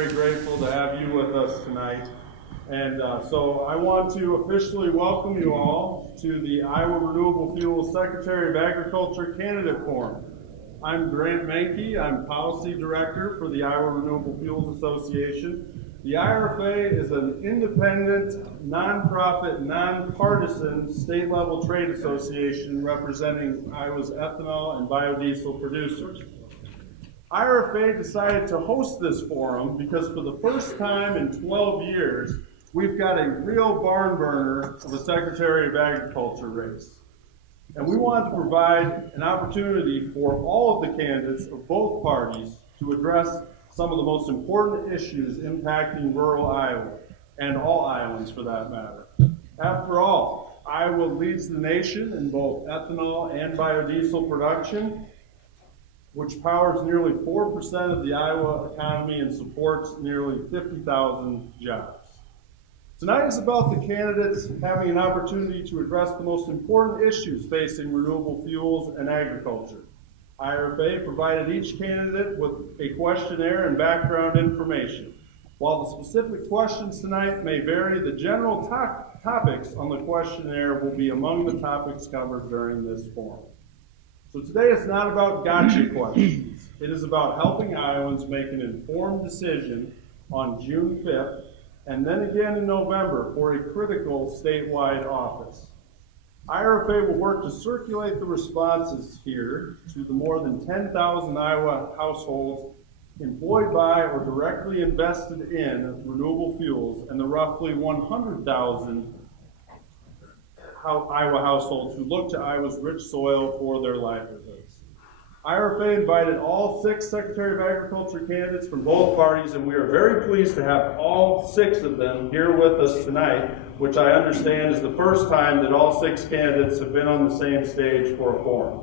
Very grateful to have you with us tonight. And so I want to officially welcome you all to the Iowa Renewable Fuels Secretary of Agriculture Candidate Forum. I'm Grant Menke. I'm Policy Director for the Iowa Renewable Fuels Association. The IRFA is an independent, nonprofit, nonpartisan, state-level trade association representing Iowa's ethanol and biodiesel producers. IRFA decided to host this forum because for the first time in 12 years, we've got a real barn burner of a Secretary of Agriculture race. And we want to provide an opportunity for all of the candidates of both parties to address some of the most important issues impacting rural Iowa, and all Iowans for that matter. After all, Iowa leads the nation in both ethanol and biodiesel production, which powers nearly 4% of the Iowa economy and supports nearly 50,000 jobs. Tonight is about the candidates having an opportunity to address the most important issues facing renewable fuels and agriculture. IRFA provided each candidate with a questionnaire and background information. While the specific questions tonight may vary, the general topics on the questionnaire will be among the topics covered during this forum. So today is not about gotcha questions. It is about helping Iowans make an informed decision on June 5th and then again in November for a critical statewide office. IRFA will work to circulate the responses here to the more than 10,000 Iowa households employed by or directly invested in renewable fuels and the roughly 100,000 Iowa households who look to Iowa's rich soil for their livelihoods. IRFA invited all 6 Secretary of Agriculture candidates from both parties, and we are very pleased to have all 6 of them here with us tonight, which I understand is the first time that all 6 candidates have been on the same stage for a forum.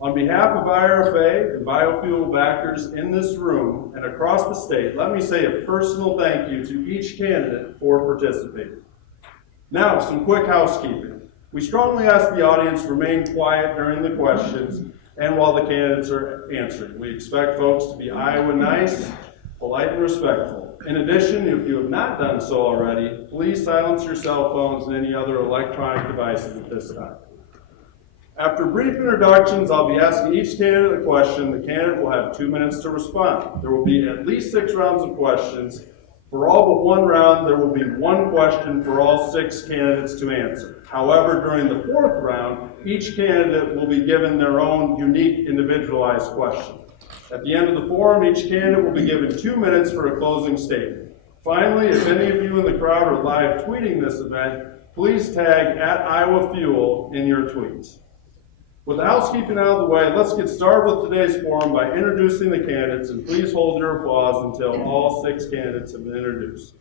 On behalf of IRFA and biofuel backers in this room and across the state, let me say a personal thank you to each candidate for participating. Now, some quick housekeeping. We strongly ask the audience to remain quiet during the questions and while the candidates are answering. We expect folks to be Iowa nice, polite, and respectful. In addition, if you have not done so already, please silence your cell phones and any other electronic devices at this time. After brief introductions, I'll be asking each candidate a question. The candidate will have 2 minutes to respond. There will be at least 6 rounds of questions. For all but one round, there will be 1 question for all 6 candidates to answer. However, during the 4th round, each candidate will be given their own unique individualized question. At the end of the forum, each candidate will be given 2 minutes for a closing statement. Finally, if any of you in the crowd are live tweeting this event, please tag @IowaFuel in your tweets. With the housekeeping out of the way, let's get started with today's forum by introducing the candidates, and please hold your applause until all 6 candidates have been introduced.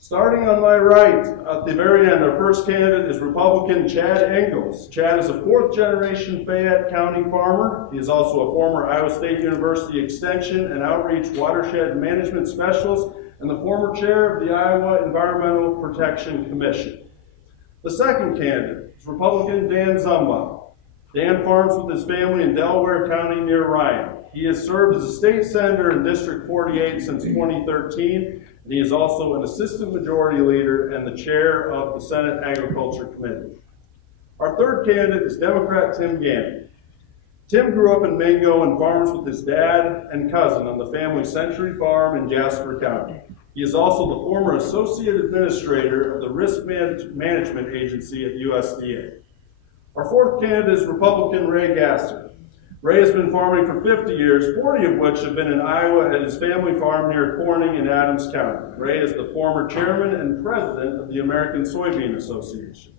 Starting on my right, at the very end, our first candidate is Republican Chad Ingalls. Chad is a 4th-generation Fayette County farmer. He is also a former Iowa State University Extension and Outreach Watershed Management Specialist and the former chair of the Iowa Environmental Protection Commission. The second candidate is Republican Dan Zumbaugh. Dan farms with his family in Delaware County near Ryan. He has served as a state senator in District 48 since 2013, and he is also an assistant majority leader and the chair of the Senate Agriculture Committee. Our third candidate is Democrat Tim Gannon. Tim grew up in Mingo and farms with his dad and cousin on the family Century Farm in Jasper County. He is also the former associate administrator of the Risk Management Agency at USDA. Our 4th candidate is Republican Ray Gasser. Ray has been farming for 50 years, 40 of which have been in Iowa at his family farm near Corning in Adams County. Ray is the former chairman and president of the American Soybean Association.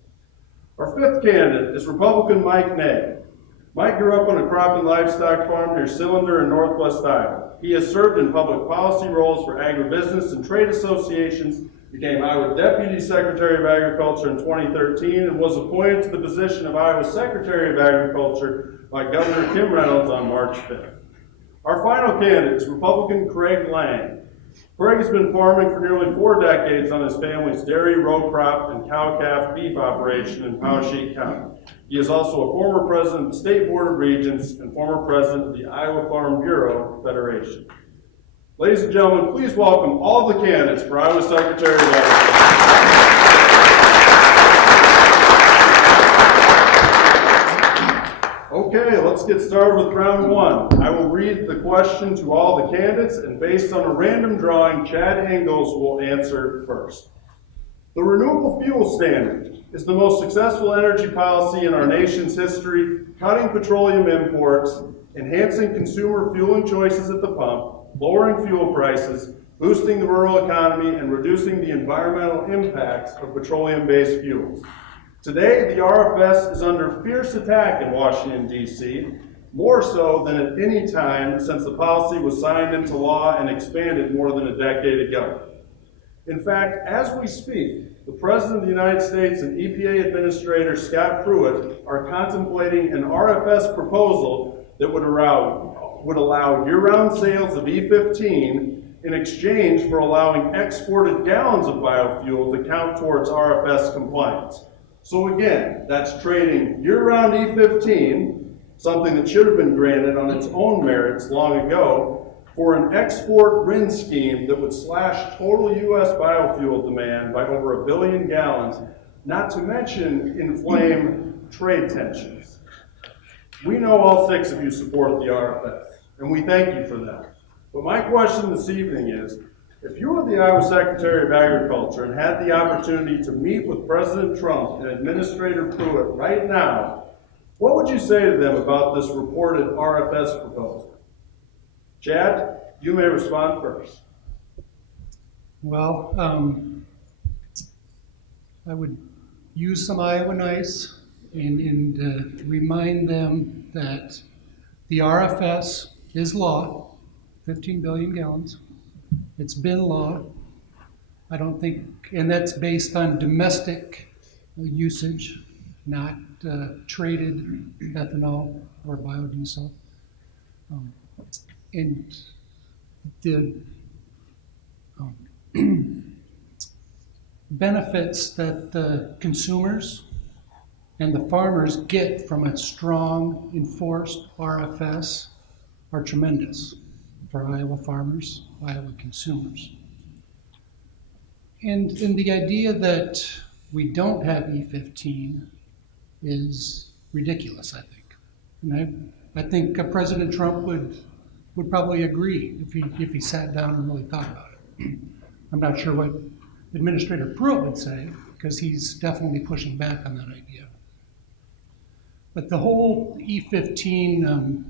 Our 5th candidate is Republican Mike Ney. Mike grew up on a crop and livestock farm near Cylinder in northwest Iowa. He has served in public policy roles for agribusiness and trade associations, became Iowa Deputy Secretary of Agriculture in 2013, and was appointed to the position of Iowa Secretary of Agriculture by Governor Kim Reynolds on March 5th. Our final candidate is Republican Craig Lang. Craig has been farming for nearly 4 decades on his family's dairy, row crop, and cow-calf beef operation in Poweshiek County. He is also a former president of the State Board of Regents and former president of the Iowa Farm Bureau Federation. Ladies and gentlemen, please welcome all the candidates for Iowa Secretary of Agriculture. Okay, let's get started with round one. I will read the question to all the candidates, and based on a random drawing, Chad Ingalls will answer first. The Renewable Fuel Standard is the most successful energy policy in our nation's history, cutting petroleum imports, enhancing consumer fueling choices at the pump, lowering fuel prices, boosting the rural economy, and reducing the environmental impacts of petroleum-based fuels. Today, the RFS is under fierce attack in Washington, D.C., more so than at any time since the policy was signed into law and expanded more than a decade ago. In fact, as we speak, the President of the United States and EPA Administrator Scott Pruitt are contemplating an RFS proposal that would allow year-round sales of E15 in exchange for allowing exported gallons of biofuel to count towards RFS compliance. So again, that's trading year-round E15, something that should have been granted on its own merits long ago, for an export RIN scheme that would slash total U.S. biofuel demand by over 1 billion gallons, not to mention inflame trade tensions. We know all 6 of you support the RFS, and we thank you for that. But my question this evening is, if you were the Iowa Secretary of Agriculture and had the opportunity to meet with President Trump and Administrator Pruitt right now, what would you say to them about this reported RFS proposal? Chad, you may respond first. Well, I would use some Iowa nice and remind them that the RFS is law, 15 billion gallons. It's been law. I don't think, and that's based on domestic usage, not traded ethanol or biodiesel. And the benefits that the consumers and the farmers get from a strong, enforced RFS are tremendous for Iowa farmers, Iowa consumers. And the idea that we don't have E15 is ridiculous, I think. And I think President Trump would probably agree if he sat down and really thought about it. I'm not sure what Administrator Pruitt would say, because he's definitely pushing back on that idea. But the whole E15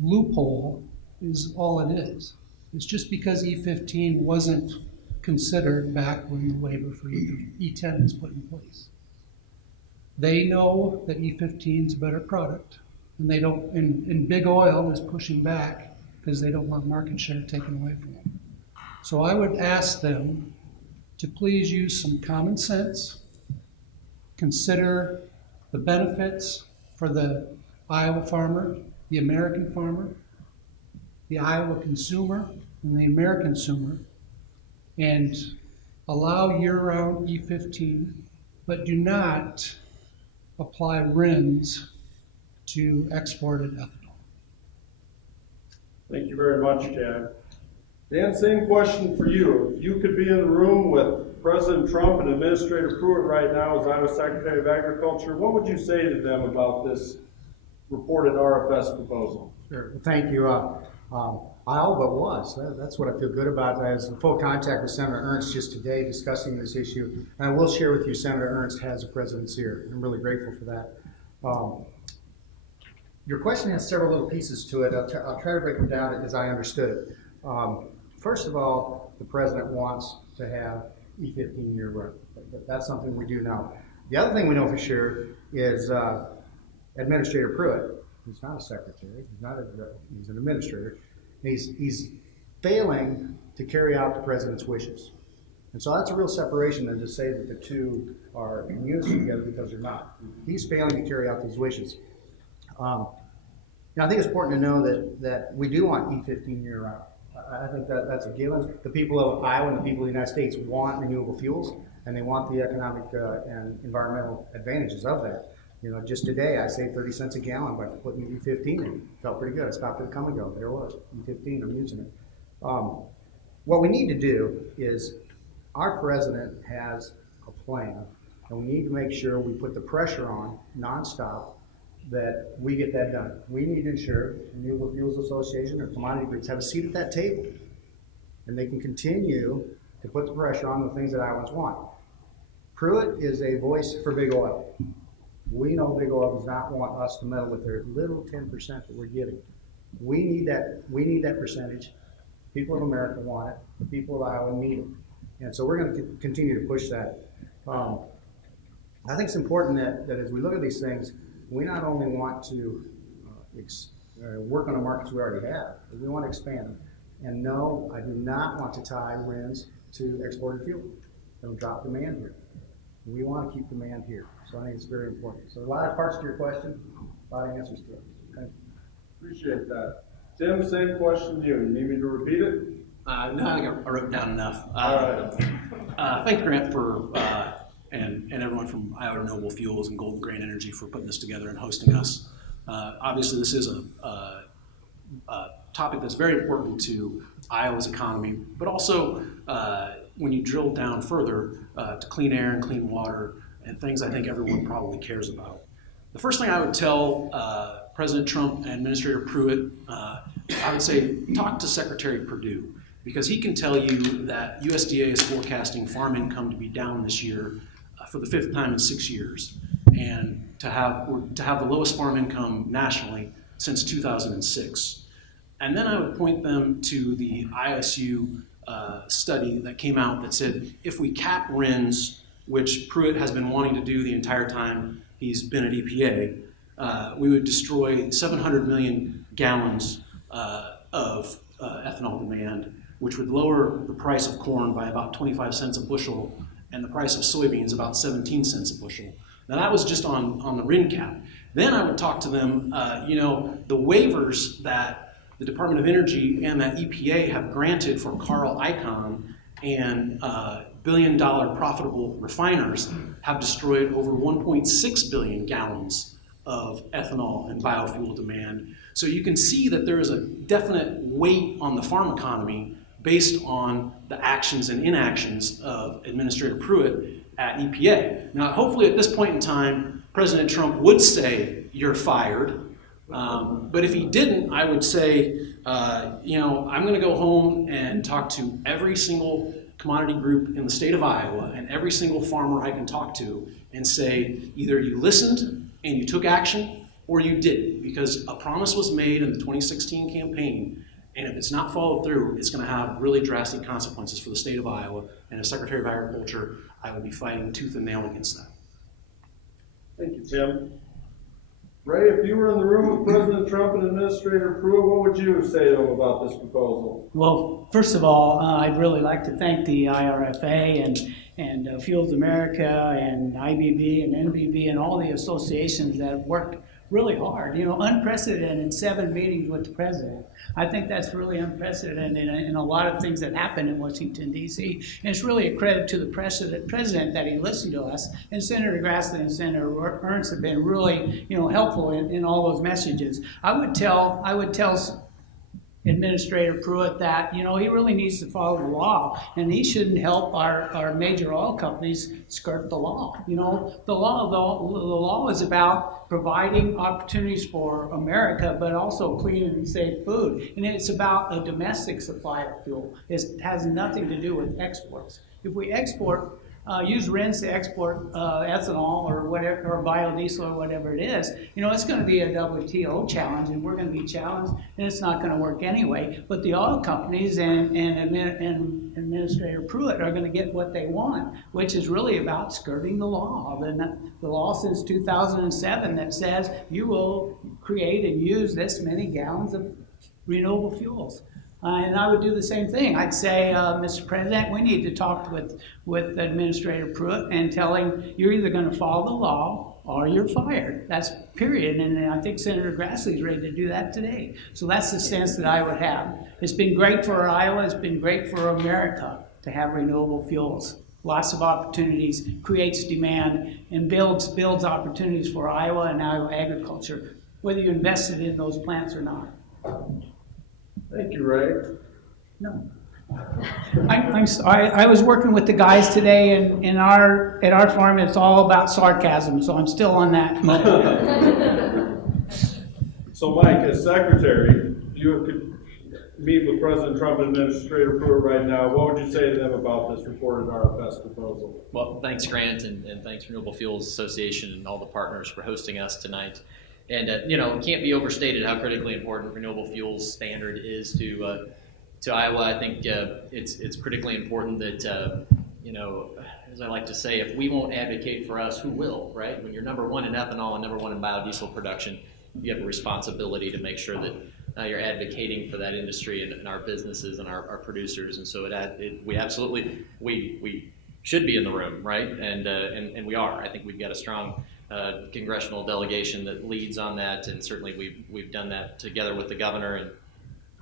loophole is all it is. It's just because E15 wasn't considered back when the waiver for E10 was put in place. They know that E15 is a better product, and they don't. And Big Oil is pushing back because they don't want market share taken away from them. So I would ask them to please use some common sense, consider the benefits for the Iowa farmer, the American farmer, the Iowa consumer, and the American consumer, and allow year-round E15, but do not apply RINs to exported ethanol. Thank you very much, Chad. Dan, same question for you. If you could be in the room with President Trump and Administrator Pruitt right now as Iowa Secretary of Agriculture, what would you say to them about this reported RFS proposal? Sure. Thank you. I all but was. That's what I feel good about. I was in full contact with Senator Ernst just today discussing this issue. And I will share with you, Senator Ernst has the president's ear. I'm really grateful for that. Your question has several little pieces to it. I'll try to break them down as I understood it. First of all, the president wants to have E15 year-round. That's something we do know. The other thing we know for sure is Administrator Pruitt. He's not a secretary. He's an administrator. He's failing to carry out the president's wishes. And so that's a real separation than to say that the two are in unison together, because they're not. He's failing to carry out these wishes. I think it's important to know that we do want E15 year-round. I think that's a given. The people of Iowa and the people of the United States want renewable fuels, and they want the economic and environmental advantages of that. You know, just today I saved 30 cents a gallon by putting E15 in. Felt pretty good. I stopped it a come and go. There it was, E15. I'm using it. What we need to do is, our president has a plan, and we need to make sure we put the pressure on nonstop that we get that done. We need to ensure Renewable Fuels Association or commodity groups have a seat at that table, and they can continue to put the pressure on the things that Iowans want. Pruitt is a voice for big oil. We know big oil does not want us to meddle with their little 10% that we're getting. We need that percentage. People of America want it. The people of Iowa need it. And so we're going to continue to push that. I think it's important that as we look at these things, we not only want to work on the markets we already have, but we want to expand them. And no, I do not want to tie RINs to exported fuel. It'll drop demand here. We want to keep demand here. So I think it's very important. So a lot of parts to your question, a lot of answers to it. Thank you. Appreciate that. Tim, same question to you. You need me to repeat it? No, I think I wrote down enough. All right. Thank you, Grant, for and everyone from Iowa Renewable Fuels and Golden Grain Energy for putting this together and hosting us. Obviously, this is a topic that's very important to Iowa's economy, but also when you drill down further to clean air and clean water and things I think everyone probably cares about. The first thing I would tell President Trump and Administrator Pruitt, I would say talk to Secretary Perdue, because he can tell you that USDA is forecasting farm income to be down this year for the 5th time in 6 years, and to have the lowest farm income nationally since 2006. And then I would point them to the ISU study that came out that said if we cap RINs, which Pruitt has been wanting to do the entire time he's been at EPA, we would destroy 700 million gallons of ethanol demand, which would lower the price of corn by about 25 cents a bushel and the price of soybeans about 17 cents a bushel. Now that was just on the RIN cap. Then I would talk to them, the waivers that the Department of Energy and that EPA have granted for Carl Icahn and billion-dollar profitable refiners have destroyed over 1.6 billion gallons of ethanol and biofuel demand. So you can see that there is a definite weight on the farm economy based on the actions and inactions of Administrator Pruitt at EPA. Now, hopefully at this point in time, President Trump would say, "You're fired." But if he didn't, I would say, I'm going to go home and talk to every single commodity group in the state of Iowa and every single farmer I can talk to and say, either you listened and you took action or you didn't, because a promise was made in the 2016 campaign, and if it's not followed through, it's going to have really drastic consequences for the state of Iowa. And as Secretary of Agriculture, I would be fighting tooth and nail against that. Thank you, Tim. Ray, if you were in the room with President Trump and Administrator Pruitt, what would you say to him about this proposal? Well, first of all, I'd really like to thank the IRFA and Fuels America and IBB and NBB and all the associations that have worked really hard. Unprecedented 7 meetings with the president. I think that's really unprecedented in a lot of things that happen in Washington, D.C. And it's really a credit to the president that he listened to us. And Senator Grassley and Senator Ernst have been really, helpful in all those messages. I would tell Administrator Pruitt that, he really needs to follow the law, and he shouldn't help our major oil companies skirt the law. The law is about providing opportunities for America, but also clean and safe food. And it's about a domestic supply of fuel. It has nothing to do with exports. If we export, use RINs to export ethanol or whatever, or biodiesel or whatever it is, it's going to be a WTO challenge, and we're going to be challenged, and it's not going to work anyway. But the oil companies and Administrator Pruitt are going to get what they want, which is really about skirting the law. The law since 2007 that says you will create and use this many gallons of renewable fuels. And I would do the same thing. I'd say, Mr. President, we need to talk with Administrator Pruitt and tell him you're either going to follow the law or you're fired. That's period. And I think Senator Grassley's ready to do that today. So that's the stance that I would have. It's been great for Iowa. It's been great for America to have renewable fuels. Lots of opportunities, creates demand, and builds opportunities for Iowa and Iowa agriculture, whether you invested in those plants or not. Thank you, Ray. No. I was working with the guys today, and at our farm, it's all about sarcasm, so I'm still on that mode. So Mike, as secretary, you could meet with President Trump and Administrator Pruitt right now. What would you say to them about this reported RFS proposal? Well, thanks, Grant, and thanks Renewable Fuels Association and all the partners for hosting us tonight. And you know, it can't be overstated how critically important renewable fuels standard is to Iowa. I think it's critically important that you know, as I like to say, if we won't advocate for us, who will, right? When you're number one in ethanol and number one in biodiesel production, you have a responsibility to make sure that you're advocating for that industry and our businesses and our producers. And so we absolutely should be in the room, right? And we are. I think we've got a strong congressional delegation that leads on that, and certainly we've done that together with the governor and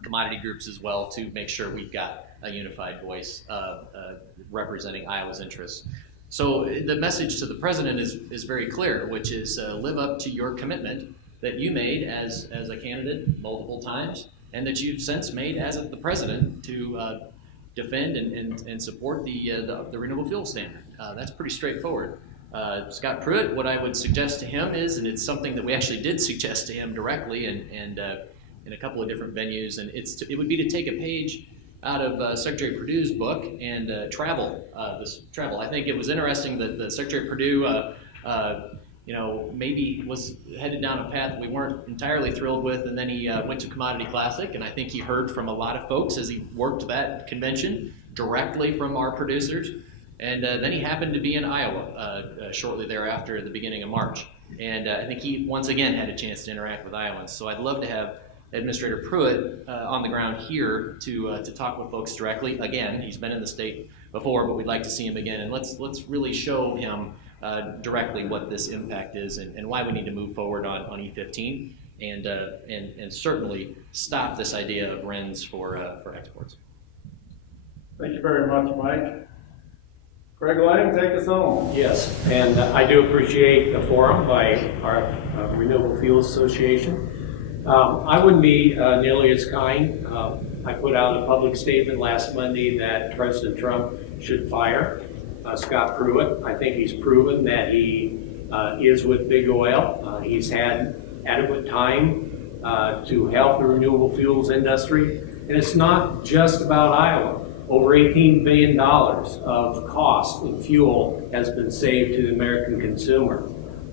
commodity groups as well to make sure we've got a unified voice representing Iowa's interests. So the message to the president is very clear, which is live up to your commitment that you made as a candidate multiple times, and that you've since made as the president to defend and support the renewable fuel standard. That's pretty straightforward. Scott Pruitt, what I would suggest to him is, and it's something that we actually did suggest to him directly and in a couple of different venues, and it would be to take a page out of Secretary Perdue's book and travel. I think it was interesting that the Secretary Perdue, you know, maybe was headed down a path we weren't entirely thrilled with, and then he went to Commodity Classic, and I think he heard from a lot of folks as he worked that convention directly from our producers. And then he happened to be in Iowa shortly thereafter at the beginning of March. And I think he once again had a chance to interact with Iowans. So I'd love to have Administrator Pruitt on the ground here to talk with folks directly. Again, he's been in the state before, but we'd like to see him again. And let's really show him directly what this impact is and why we need to move forward on E15 and certainly stop this idea of RINs for exports. Thank you very much, Mike. Greg Lang, take us home. Yes, and I do appreciate the forum by our Renewable Fuels Association. I wouldn't be nearly as kind. I put out a public statement last Monday that President Trump should fire Scott Pruitt. I think he's proven that he is with big oil. He's had adequate time to help the renewable fuels industry. And it's not just about Iowa. Over $18 billion of cost in fuel has been saved to the American consumer.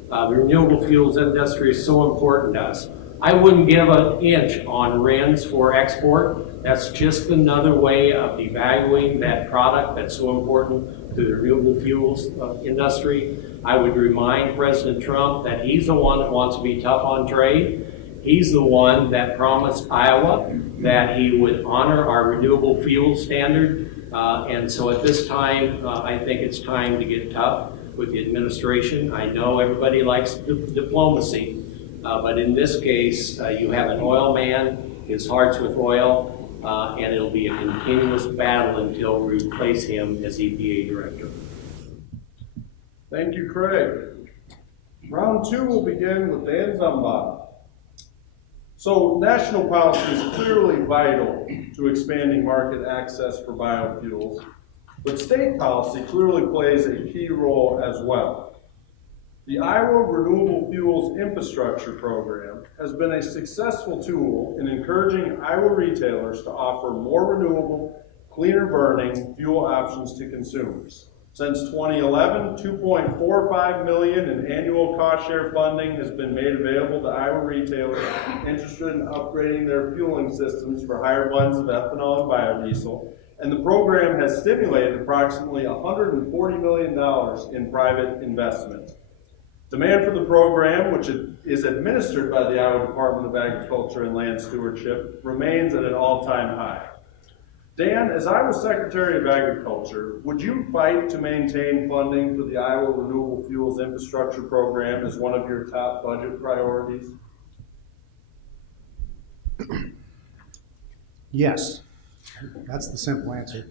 The renewable fuels industry is so important to us. I wouldn't give an inch on RINs for export. That's just another way of devaluing that product that's so important to the renewable fuels industry. I would remind President Trump that he's the one that wants to be tough on trade. He's the one that promised Iowa that he would honor our renewable fuel standard. And so at this time, I think it's time to get tough with the administration. I know everybody likes diplomacy, but in this case, you have an oil man, his heart's with oil, and it'll be a continuous battle until we replace him as EPA director. Thank you, Craig. Round two will begin with Dan Zumba. So national policy is clearly vital to expanding market access for biofuels, but state policy clearly plays a key role as well. The Iowa Renewable Fuels Infrastructure Program has been a successful tool in encouraging Iowa retailers to offer more renewable, cleaner burning fuel options to consumers. Since 2011, $2.45 million in annual cost share funding has been made available to Iowa retailers interested in upgrading their fueling systems for higher blends of ethanol and biodiesel, and the program has stimulated approximately $140 million in private investment. Demand for the program, which is administered by the Iowa Department of Agriculture and Land Stewardship, remains at an all-time high. Dan, as Iowa Secretary of Agriculture, would you fight to maintain funding for the Iowa Renewable Fuels Infrastructure Program as one of your top budget priorities? Yes, That's the simple answer.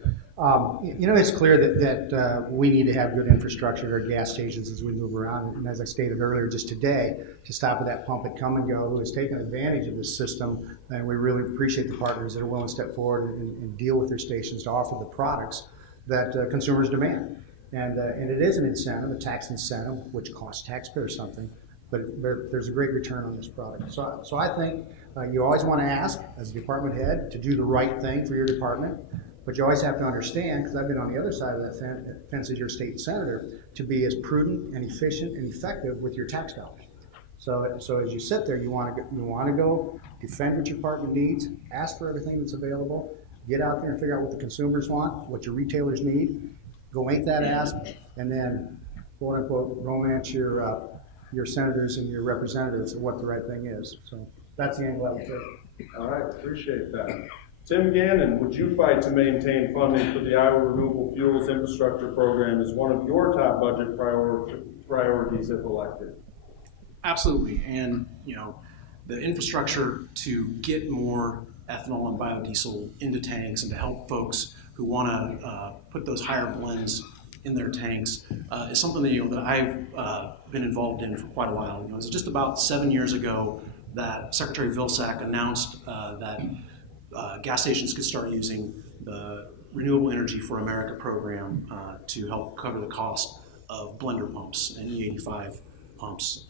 It's clear that we need to have good infrastructure at our gas stations as we move around. And as I stated earlier, just today, to stop at that pump at Come and Go, who has taken advantage of this system, and we really appreciate the partners that are willing to step forward and deal with their stations to offer the products that consumers demand. And it is an incentive, a tax incentive, which costs taxpayers something, but there's a great return on this product. So I think you always want to ask, as a department head, to do the right thing for your department, but you always have to understand, because I've been on the other side of that fence as your state senator, to be as prudent and efficient and effective with your tax dollars. So as you sit there, you want to go defend what your department needs, ask for everything that's available, get out there and figure out what the consumers want, what your retailers need, go make that ask, and then, quote unquote, romance your senators and your representatives of what the right thing is. So that's the angle I would take. All right, appreciate that. Tim Gannon, would you fight to maintain funding for the Iowa Renewable Fuels Infrastructure Program as one of your top budget priorities if elected? Absolutely, and the infrastructure to get more ethanol and biodiesel into tanks and to help folks who want to put those higher blends in their tanks is something that I've been involved in for quite a while. It was just about 7 years ago that Secretary Vilsack announced that gas stations could start using the Renewable Energy for America program to help cover the cost of blender pumps and E85 pumps.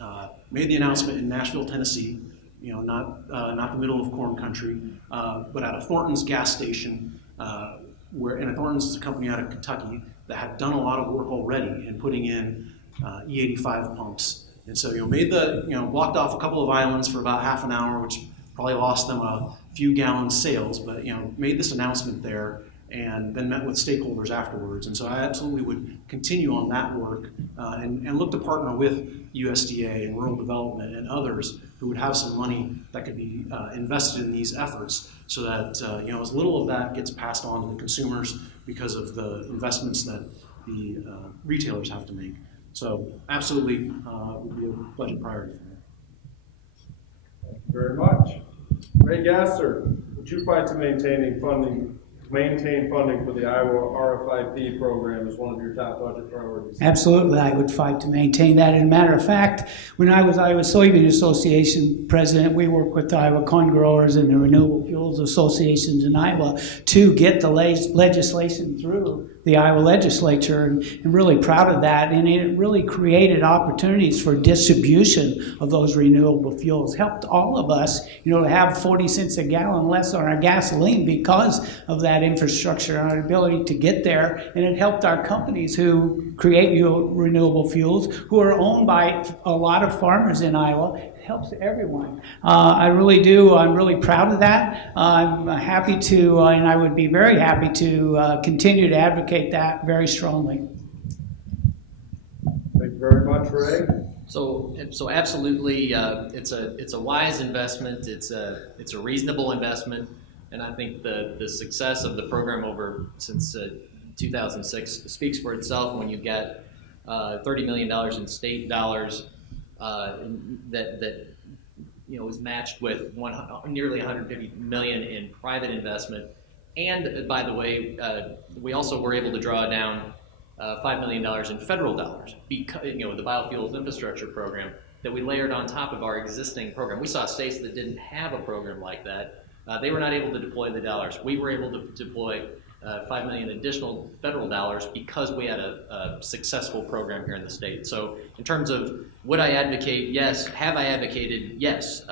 Made the announcement in Nashville, Tennessee, not the middle of corn country, but at a Thornton's gas station, and Thornton's is a company out of Kentucky that had done a lot of work already in putting in E85 pumps. And so, blocked off a couple of islands for about half an hour, which probably lost them a few gallons sales, but, made this announcement there and then met with stakeholders afterwards. And so I absolutely would continue on that work and look to partner with USDA and rural development and others who would have some money that could be invested in these efforts so that as little of that gets passed on to the consumers because of the investments that the retailers have to make. So absolutely would be a budget priority for me. Thank you very much. Ray Gasser, would you fight to maintain funding for the Iowa Rfid program as one of your top budget priorities? Absolutely, I would fight to maintain that. As a matter of fact, when I was Iowa Soybean Association president, we worked with the Iowa Corn Growers and the Renewable Fuels Associations in Iowa to get the legislation through the Iowa legislature, and really proud of that. And it really created opportunities for distribution of those renewable fuels. Helped all of us, to have 40 cents a gallon less on our gasoline because of that infrastructure and our ability to get there. And it helped our companies who create renewable fuels, who are owned by a lot of farmers in Iowa. Helps everyone. I really do. I'm really proud of that. I'm happy to, and I would be very happy to continue to advocate that very strongly. Thank you very much, Ray. So absolutely, it's a wise investment. It's a reasonable investment, and I think the success of the program since 2006 speaks for itself. When you get $30 million in state dollars. That is matched with nearly $150 million in private investment, and by the way, we also were able to draw down $5 million in federal dollars because the biofuels infrastructure program that we layered on top of our existing program. We saw states that didn't have a program like that; they were not able to deploy the dollars. We were able to deploy $5 million additional federal dollars because we had a successful program here in the state. So in terms of would I advocate? Yes. Have I advocated? Yes.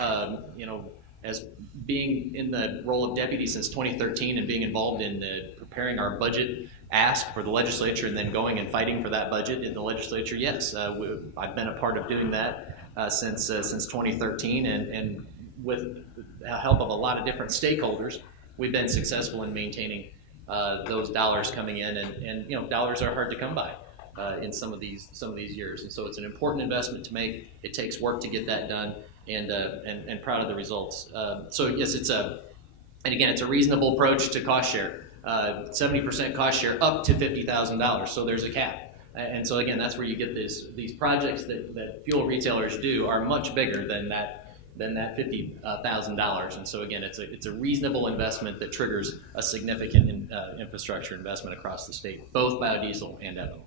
As being in the role of deputy since 2013 and being involved in preparing our budget ask for the legislature and then going and fighting for that budget in the legislature, yes. I've been a part of doing that since 2013 and with the help of a lot of different stakeholders, we've been successful in maintaining those dollars coming in, and dollars are hard to come by in some of these years, and so it's an important investment to make. It takes work to get that done, and proud of the results. So yes, it's a reasonable approach to cost share. 70% cost share up to $50,000. So there's a cap, and so again, that's where you get these projects that fuel retailers do are much bigger than that than that $50,000. And so again, it's a reasonable investment that triggers a significant infrastructure investment across the state, both biodiesel and ethanol.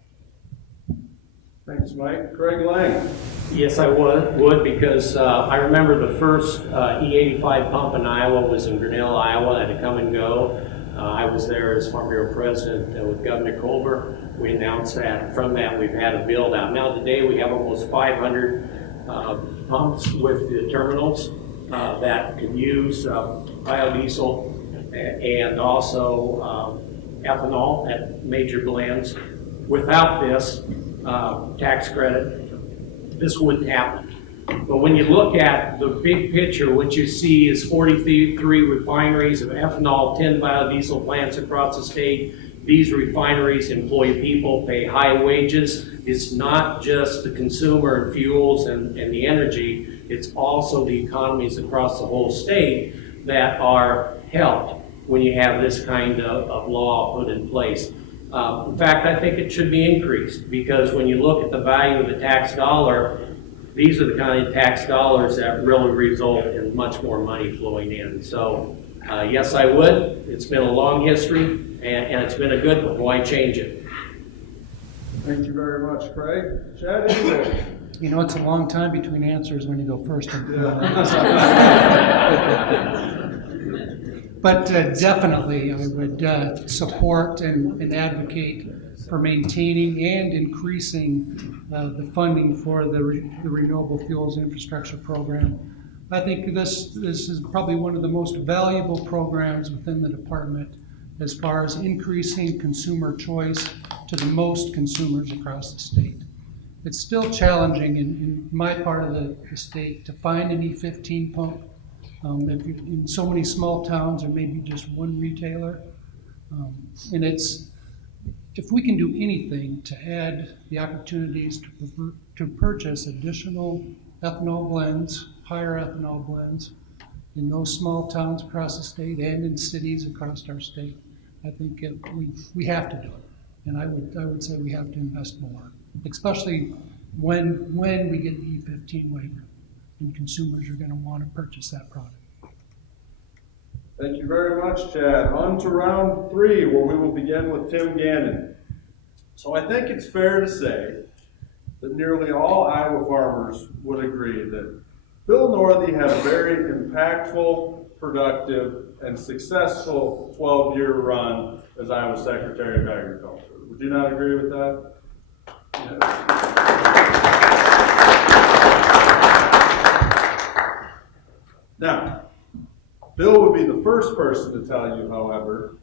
Thanks, Mike. Craig Lang. Yes, I would because I remember the first E85 pump in Iowa was in Grinnell, Iowa. I had to come and go. I was there as Farm Bureau President with Governor Culver. We announced that. From that, we've had a build out. Now today we have almost 500 pumps with the terminals that can use biodiesel and also ethanol at major blends. Without this tax credit, this wouldn't happen. But when you look at the big picture, what you see is 43 refineries of ethanol, 10 biodiesel plants across the state. These refineries employ people, pay high wages. It's not just the consumer and fuels and the energy, it's also the economies across the whole state that are helped when you have this kind of law put in place. In fact, I think it should be increased because when you look at the value of the tax dollar, these are the kind of tax dollars that really result in much more money flowing in. So, yes, I would. It's been a long history, and it's been a good one. Why change it? Thank you very much, Craig. Chad, Ingalls. You know, it's a long time between answers when you go first. But definitely, I would support and advocate for maintaining and increasing the funding for the Renewable Fuels Infrastructure Program. I think this is probably one of the most valuable programs within the department as far as increasing consumer choice to the most consumers across the state. It's still challenging in my part of the state to find an E15 pump. In so many small towns, there may be just one retailer. And if we can do anything to add the opportunities to purchase additional ethanol blends, higher ethanol blends, in those small towns across the state and in cities across our state, I think we have to do it. And I would say we have to invest more, especially when we get the E15 waiver and consumers are going to want to purchase that product. Thank you very much, Chad. On to round 3, where we will begin with Tim Gannon. So I think it's fair to say that nearly all Iowa farmers would agree that Bill Northey had a very impactful, productive, and successful 12-year run as Iowa Secretary of Agriculture. Would you not agree with that? Yes. Now, Bill would be the first person to tell you, however,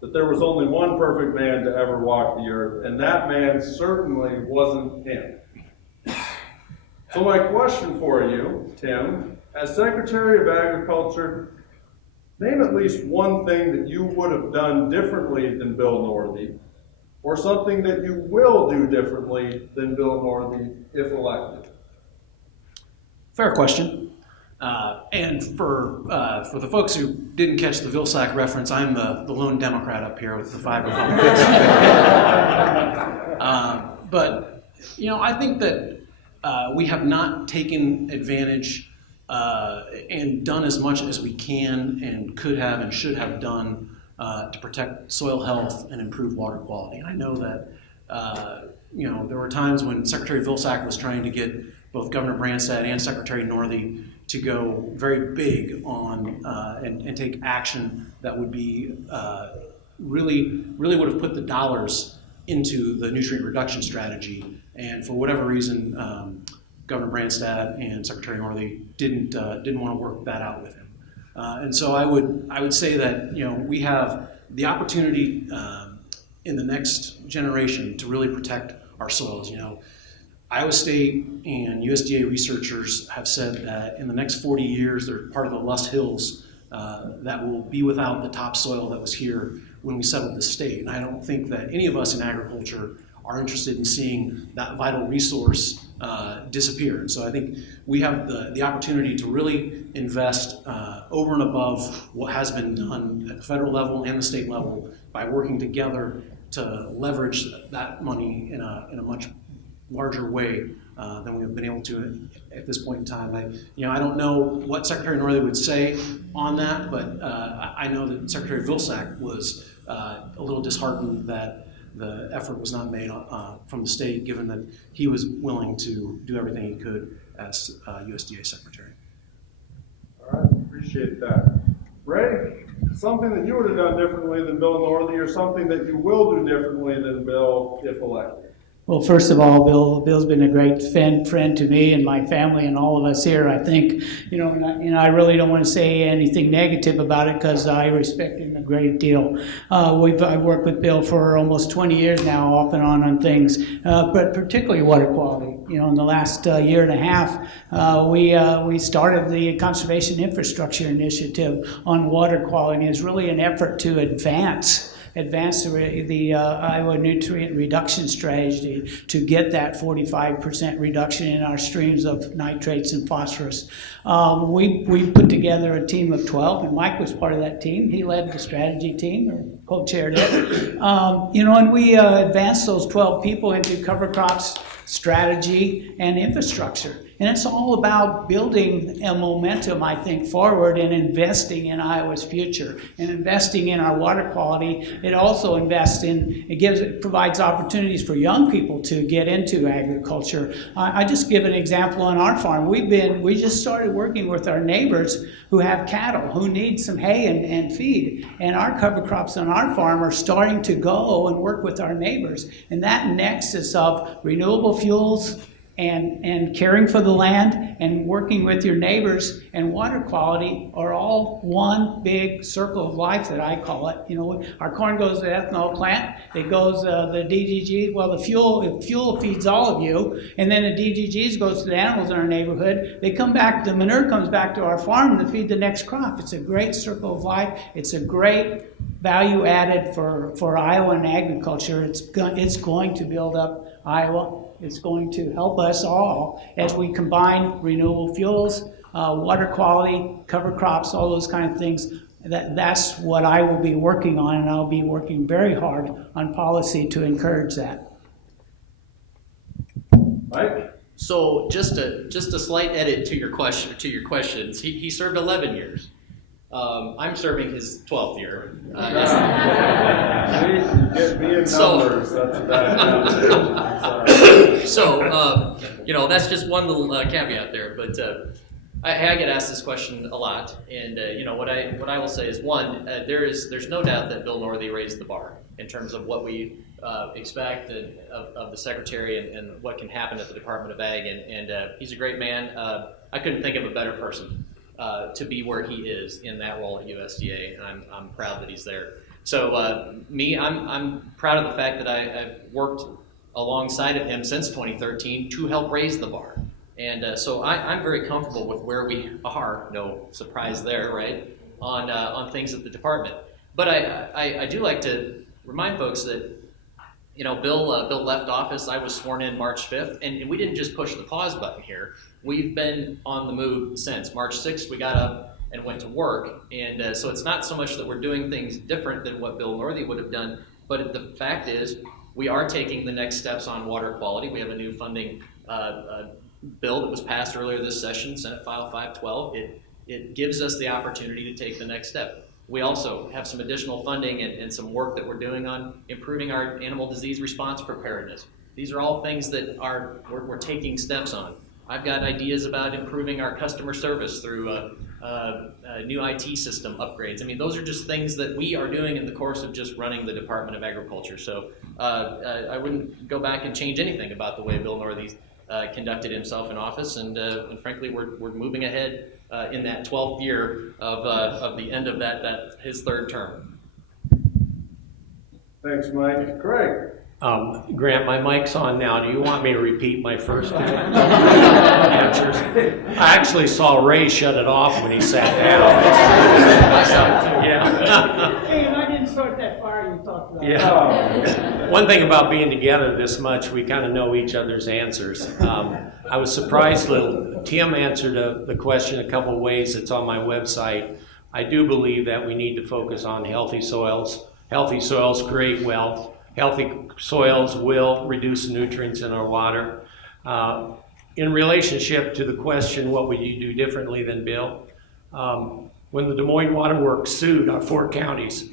that there was only one perfect man to ever walk the earth, and that man certainly wasn't him. So my question for you, Tim, as Secretary of Agriculture, name at least one thing that you would have done differently than Bill Northey, or something that you will do differently than Bill Northey if elected. Fair question. And for the folks who didn't catch the Vilsack reference, I'm the lone Democrat up here with the 5 Republicans. But, you know, I think that we have not taken advantage and done as much as we can and could have and should have done to protect soil health and improve water quality. And I know that, you know, there were times when Secretary Vilsack was trying to get both Governor Branstad and Secretary Northey to go very big on and take action that would be really would have put the dollars into the nutrient reduction strategy. And for whatever reason, Governor Branstad and Secretary Northey didn't want to work that out with him. And so I would say that, you know, we have the opportunity in the next generation to really protect our soils. You know, Iowa State and USDA researchers have said that in the next 40 years, they're part of the Lust Hills that will be without the topsoil that was here when we settled the state. And I don't think that any of us in agriculture are interested in seeing that vital resource disappear. And so I think we have the opportunity to really invest over and above what has been done at the federal level and the state level by working together to leverage that money in a much larger way than we have been able to at this point in time. I don't know what Secretary Northey would say on that, but I know that Secretary Vilsack was a little disheartened that the effort was not made from the state, given that he was willing to do everything he could as USDA Secretary. All right, appreciate that. Ray, something that you would have done differently than Bill Northey, or something that you will do differently than Bill if elected? Well, first of all, Bill's been a great friend to me and my family and all of us here. I think, and I really don't want to say anything negative about it because I respect him a great deal. I've worked with Bill for almost 20 years now, off and on things, but particularly water quality. In the last year and a half, we started the Conservation Infrastructure Initiative on water quality. It's really an effort to advance the Iowa nutrient reduction strategy to get that 45% reduction in our streams of nitrates and phosphorus. We put together a team of 12, and Mike was part of that team. He led the strategy team, or co-chaired it. And we advanced those 12 people into cover crops, strategy, and infrastructure. And it's all about building a momentum, I think, forward and investing in Iowa's future and investing in our water quality. It also provides opportunities for young people to get into agriculture. I just give an example on our farm. We just started working with our neighbors who have cattle, who need some hay and feed. And our cover crops on our farm are starting to go and work with our neighbors. And that nexus of renewable fuels, and caring for the land and working with your neighbors and water quality are all one big circle of life, that I call it. Our corn goes to the ethanol plant, it goes the DGG, well, the fuel feeds all of you, and then the DGGs goes to the animals in our neighborhood. They come back, the manure comes back to our farm to feed the next crop. It's a great circle of life. It's a great value added for Iowa agriculture. It's going to build up Iowa. It's going to help us all as we combine renewable fuels, water quality, cover crops, all those kind of things. That's what I will be working on, and I'll be working very hard on policy to encourage that. Mike? So just a slight edit to your questions. He served 11 years. I'm serving his 12th year. Get me in numbers. That's a bad So, that's just one little caveat there. But I get asked this question a lot, and what I will say is, one, there's no doubt that Bill Northey raised the bar in terms of what we expect of the secretary and what can happen at the Department of Ag, and he's a great man. I couldn't think of a better person to be where he is in that role at USDA, and I'm proud that he's there. So I'm proud of the fact that I've worked alongside of him since 2013 to help raise the bar. And so I'm very comfortable with where we are, no surprise there, right, on things at the department. But I do like to remind folks that, Bill left office. I was sworn in March 5th, and we didn't just push the pause button here. We've been on the move since. March 6th, we got up and went to work. And so it's not so much that we're doing things different than what Bill Northey would have done, but the fact is we are taking the next steps on water quality. We have a new funding bill that was passed earlier this session, Senate File 512. It gives us the opportunity to take the next step. We also have some additional funding and some work that we're doing on improving our animal disease response preparedness. These are all things that we're taking steps on. I've got ideas about improving our customer service through a new IT system upgrades. I mean, those are just things that we are doing in the course of just running the Department of Agriculture. So I wouldn't go back and change anything about the way Bill Northey conducted himself in office, and frankly, we're moving ahead in that 12th year of the end of that his third term. Thanks, Mike. Craig? Grant, my mic's on now. Do you want me to repeat my first two answers? I actually saw Ray shut it off when he sat down. Yeah. Hey, and I didn't start that fire you talked about. Yeah. One thing about being together this much, we kind of know each other's answers. I was surprised Tim answered the question a couple ways. It's on my website. I do believe that we need to focus on healthy soils. Healthy soils create wealth. Healthy soils will reduce nutrients in our water. In relationship to the question, what would you do differently than Bill? When the Des Moines Water Works sued our 4 counties,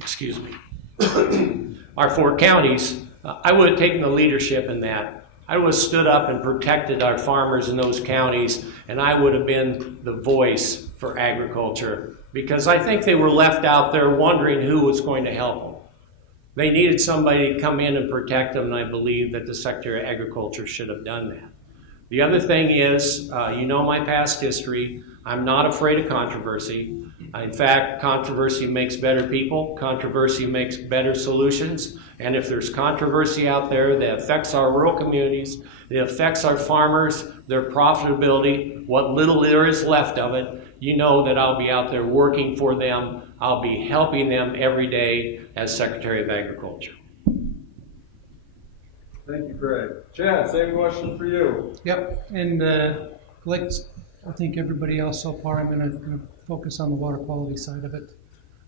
our 4 counties, I would have taken the leadership in that. I would have stood up and protected our farmers in those counties, and I would have been the voice for agriculture, because I think they were left out there wondering who was going to help them. They needed somebody to come in and protect them, and I believe that the Secretary of Agriculture should have done that. The other thing is, you know my past history. I'm not afraid of controversy. In fact, controversy makes better people. Controversy makes better solutions. And if there's controversy out there that affects our rural communities, that affects our farmers, their profitability, what little there is left of it, you know that I'll be out there working for them. I'll be helping them every day as Secretary of Agriculture. Thank you, Craig. Chad, same question for you. Yep, and like I think everybody else so far, I'm going to focus on the water quality side of it.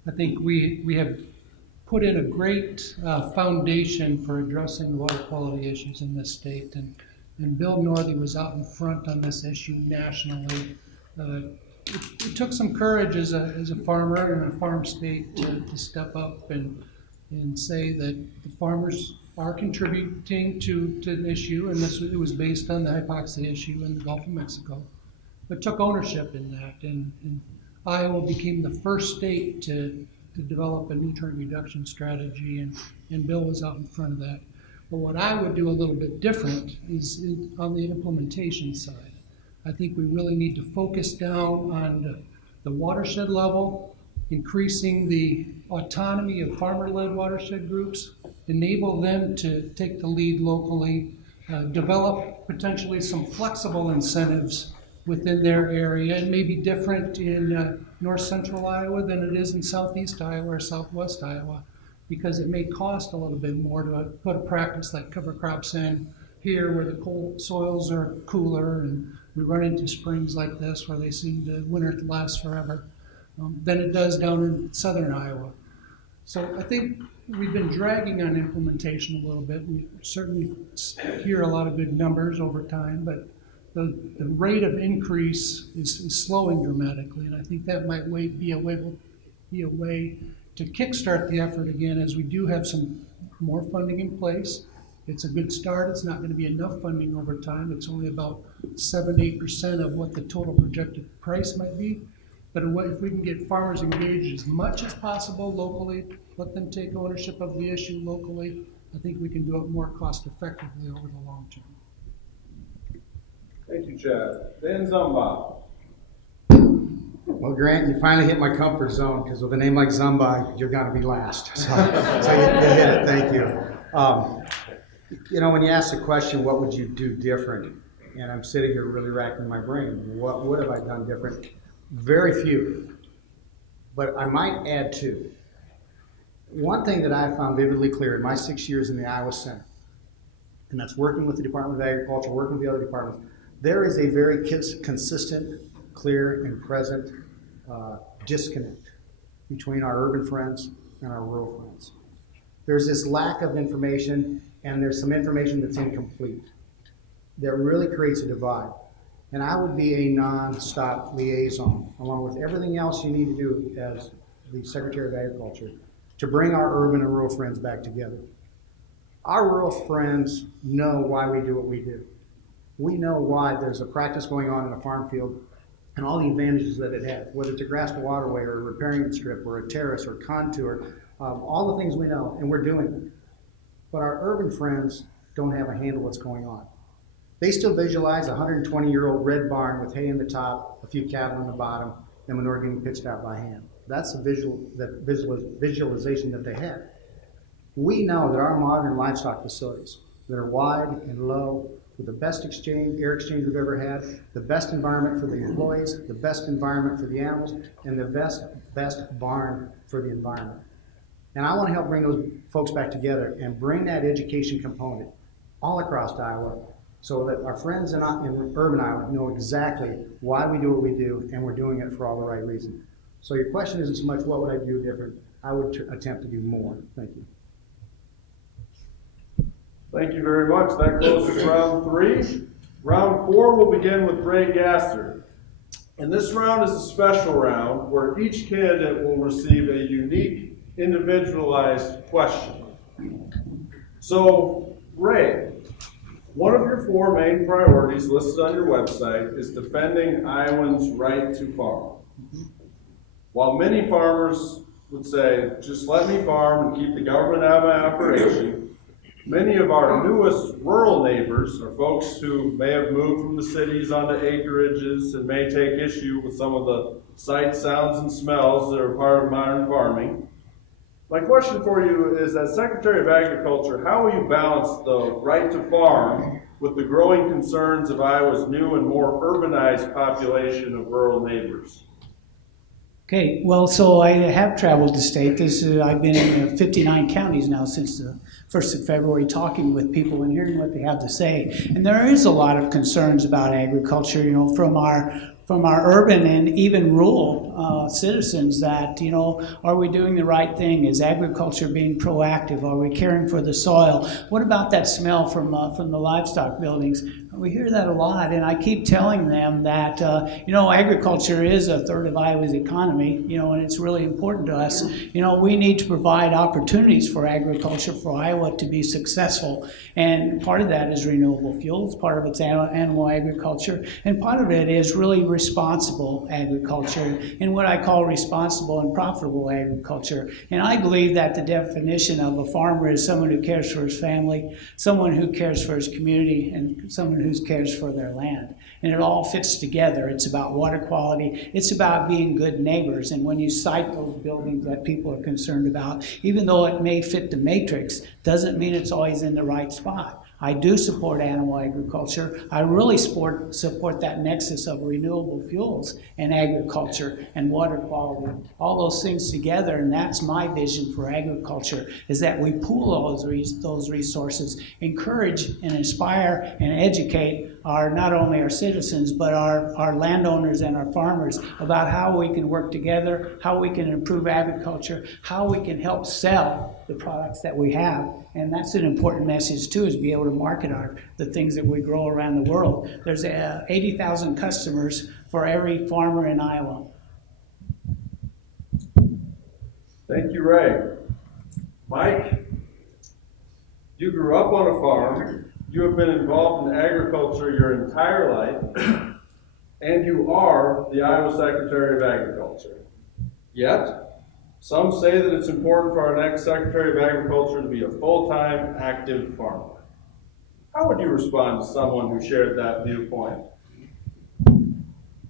I think we have put in a great foundation for addressing the water quality issues in this state, and Bill Northey was out in front on this issue nationally. It took some courage as a farmer in a farm state to step up and say that the farmers are contributing to an issue, and it was based on the hypoxia issue in the Gulf of Mexico. But took ownership in that, and Iowa became the first state to develop a nutrient reduction strategy, and Bill was out in front of that. But what I would do a little bit different is on the implementation side. I think we really need to focus down on the watershed level, increasing the autonomy of farmer-led watershed groups, enable them to take the lead locally, develop potentially some flexible incentives within their area. It may be different in north central Iowa than it is in southeast Iowa or southwest Iowa, because it may cost a little bit more to put a practice like cover crops in here where the cold soils are cooler, and we run into springs like this where they seem to winter last forever, than it does down in southern Iowa. So I think we've been dragging on implementation a little bit. We certainly hear a lot of good numbers over time, but the rate of increase is slowing dramatically, and I think that might be a way to kickstart the effort again, as we do have some more funding in place. It's a good start. It's not going to be enough funding over time. It's only about 7-8% of what the total projected price might be. But if we can get farmers engaged as much as possible locally, let them take ownership of the issue locally, I think we can do it more cost effectively over the long term. Thank you, Chad. Dan Zumba. Well, Grant, you finally hit my comfort zone, because with a name like Zumba, you're going to be last. So you hit it. Thank you. When you ask the question, what would you do different? And I'm sitting here really racking my brain. What would have I done different? Very few. But I might add 2. One thing that I found vividly clear in my 6 years in the Iowa Senate, and that's working with the Department of Agriculture, working with the other departments, there is a very consistent, clear, and present disconnect between our urban friends and our rural friends. There's this lack of information, and there's some information that's incomplete that really creates a divide. And I would be a non-stop liaison, along with everything else you need to do as the Secretary of Agriculture, to bring our urban and rural friends back together. Our rural friends know why we do what we do. We know why there's a practice going on in a farm field and all the advantages that it has, whether it's a grass to waterway or a riparian strip or a terrace or contour, all the things we know, and we're doing it. But our urban friends don't have a handle what's going on. They still visualize a 120-year-old red barn with hay in the top, a few cattle in the bottom, and manure getting pitched out by hand. That's the visualization that they have. We know that our modern livestock facilities that are wide and low, with the best air exchange we've ever had, the best environment for the employees, the best environment for the animals, and the best barn for the environment. And I want to help bring those folks back together and bring that education component all across Iowa, so that our friends in urban Iowa know exactly why we do what we do, and we're doing it for all the right reasons. So your question isn't so much what would I do different. I would attempt to do more. Thank you. Thank you very much. That closes round 3. Round 4 will begin with Ray Gasser. And this round is a special round where each candidate will receive a unique, individualized question. So, Ray, one of your 4 main priorities listed on your website is defending Iowans' right to farm. While many farmers would say, just let me farm and keep the government out of my operation, many of our newest rural neighbors are folks who may have moved from the cities onto acreages and may take issue with some of the sights, sounds, and smells that are part of modern farming. My question for you is, as Secretary of Agriculture, how will you balance the right to farm with the growing concerns of Iowa's new and more urbanized population of rural neighbors? Okay, well, so I have traveled the state. I've been in 59 counties now since the 1st of February, talking with people and hearing what they have to say. And there is a lot of concerns about agriculture, you know, from our urban and even rural citizens that, you know, are we doing the right thing? Is agriculture being proactive? Are we caring for the soil? What about that smell from the livestock buildings? We hear that a lot, and I keep telling them that, you know, agriculture is a third of Iowa's economy, you know, and it's really important to us. You know, we need to provide opportunities for agriculture for Iowa to be successful, and part of that is renewable fuels, part of it's animal agriculture, and part of it is really responsible agriculture, and what I call responsible and profitable agriculture. And I believe that the definition of a farmer is someone who cares for his family, someone who cares for his community, and someone who cares for their land. And it all fits together. It's about water quality. It's about being good neighbors. And when you cite those buildings that people are concerned about, even though it may fit the matrix, doesn't mean it's always in the right spot. I do support animal agriculture. I really support that nexus of renewable fuels and agriculture and water quality, all those things together, and that's my vision for agriculture, is that we pool all those resources, encourage and inspire and educate not only our citizens, but our landowners and our farmers about how we can work together, how we can improve agriculture, how we can help sell the products that we have. And that's an important message too, is be able to market the things that we grow around the world. There's 80,000 customers for every farmer in Iowa. Thank you, Ray. Mike, you grew up on a farm. You have been involved in agriculture your entire life, and you are the Iowa Secretary of Agriculture. Yet, some say that it's important for our next Secretary of Agriculture to be a full-time, active farmer. How would you respond to someone who shared that viewpoint?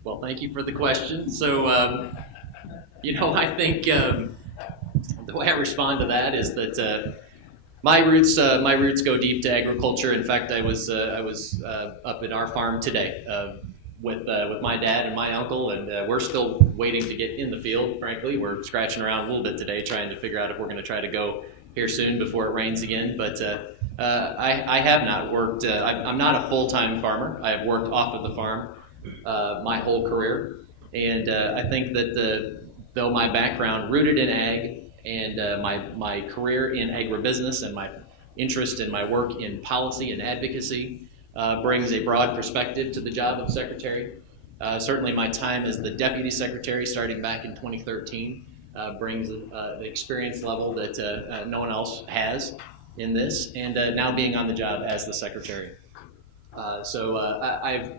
Well, thank you for the question. So, you know, I think the way I respond to that is that my roots go deep to agriculture. In fact, I was up at our farm today with my dad and my uncle, and we're still waiting to get in the field. Frankly, we're scratching around a little bit today, trying to figure out if we're going to try to go here soon before it rains again. But I have not worked. I'm not a full-time farmer. I have worked off of the farm my whole career, and I think that though my background rooted in ag, and my career in agribusiness and my interest in my work in policy and advocacy brings a broad perspective to the job of secretary. Certainly my time as the deputy secretary starting back in 2013 brings the experience level that no one else has in this, and now being on the job as the secretary. So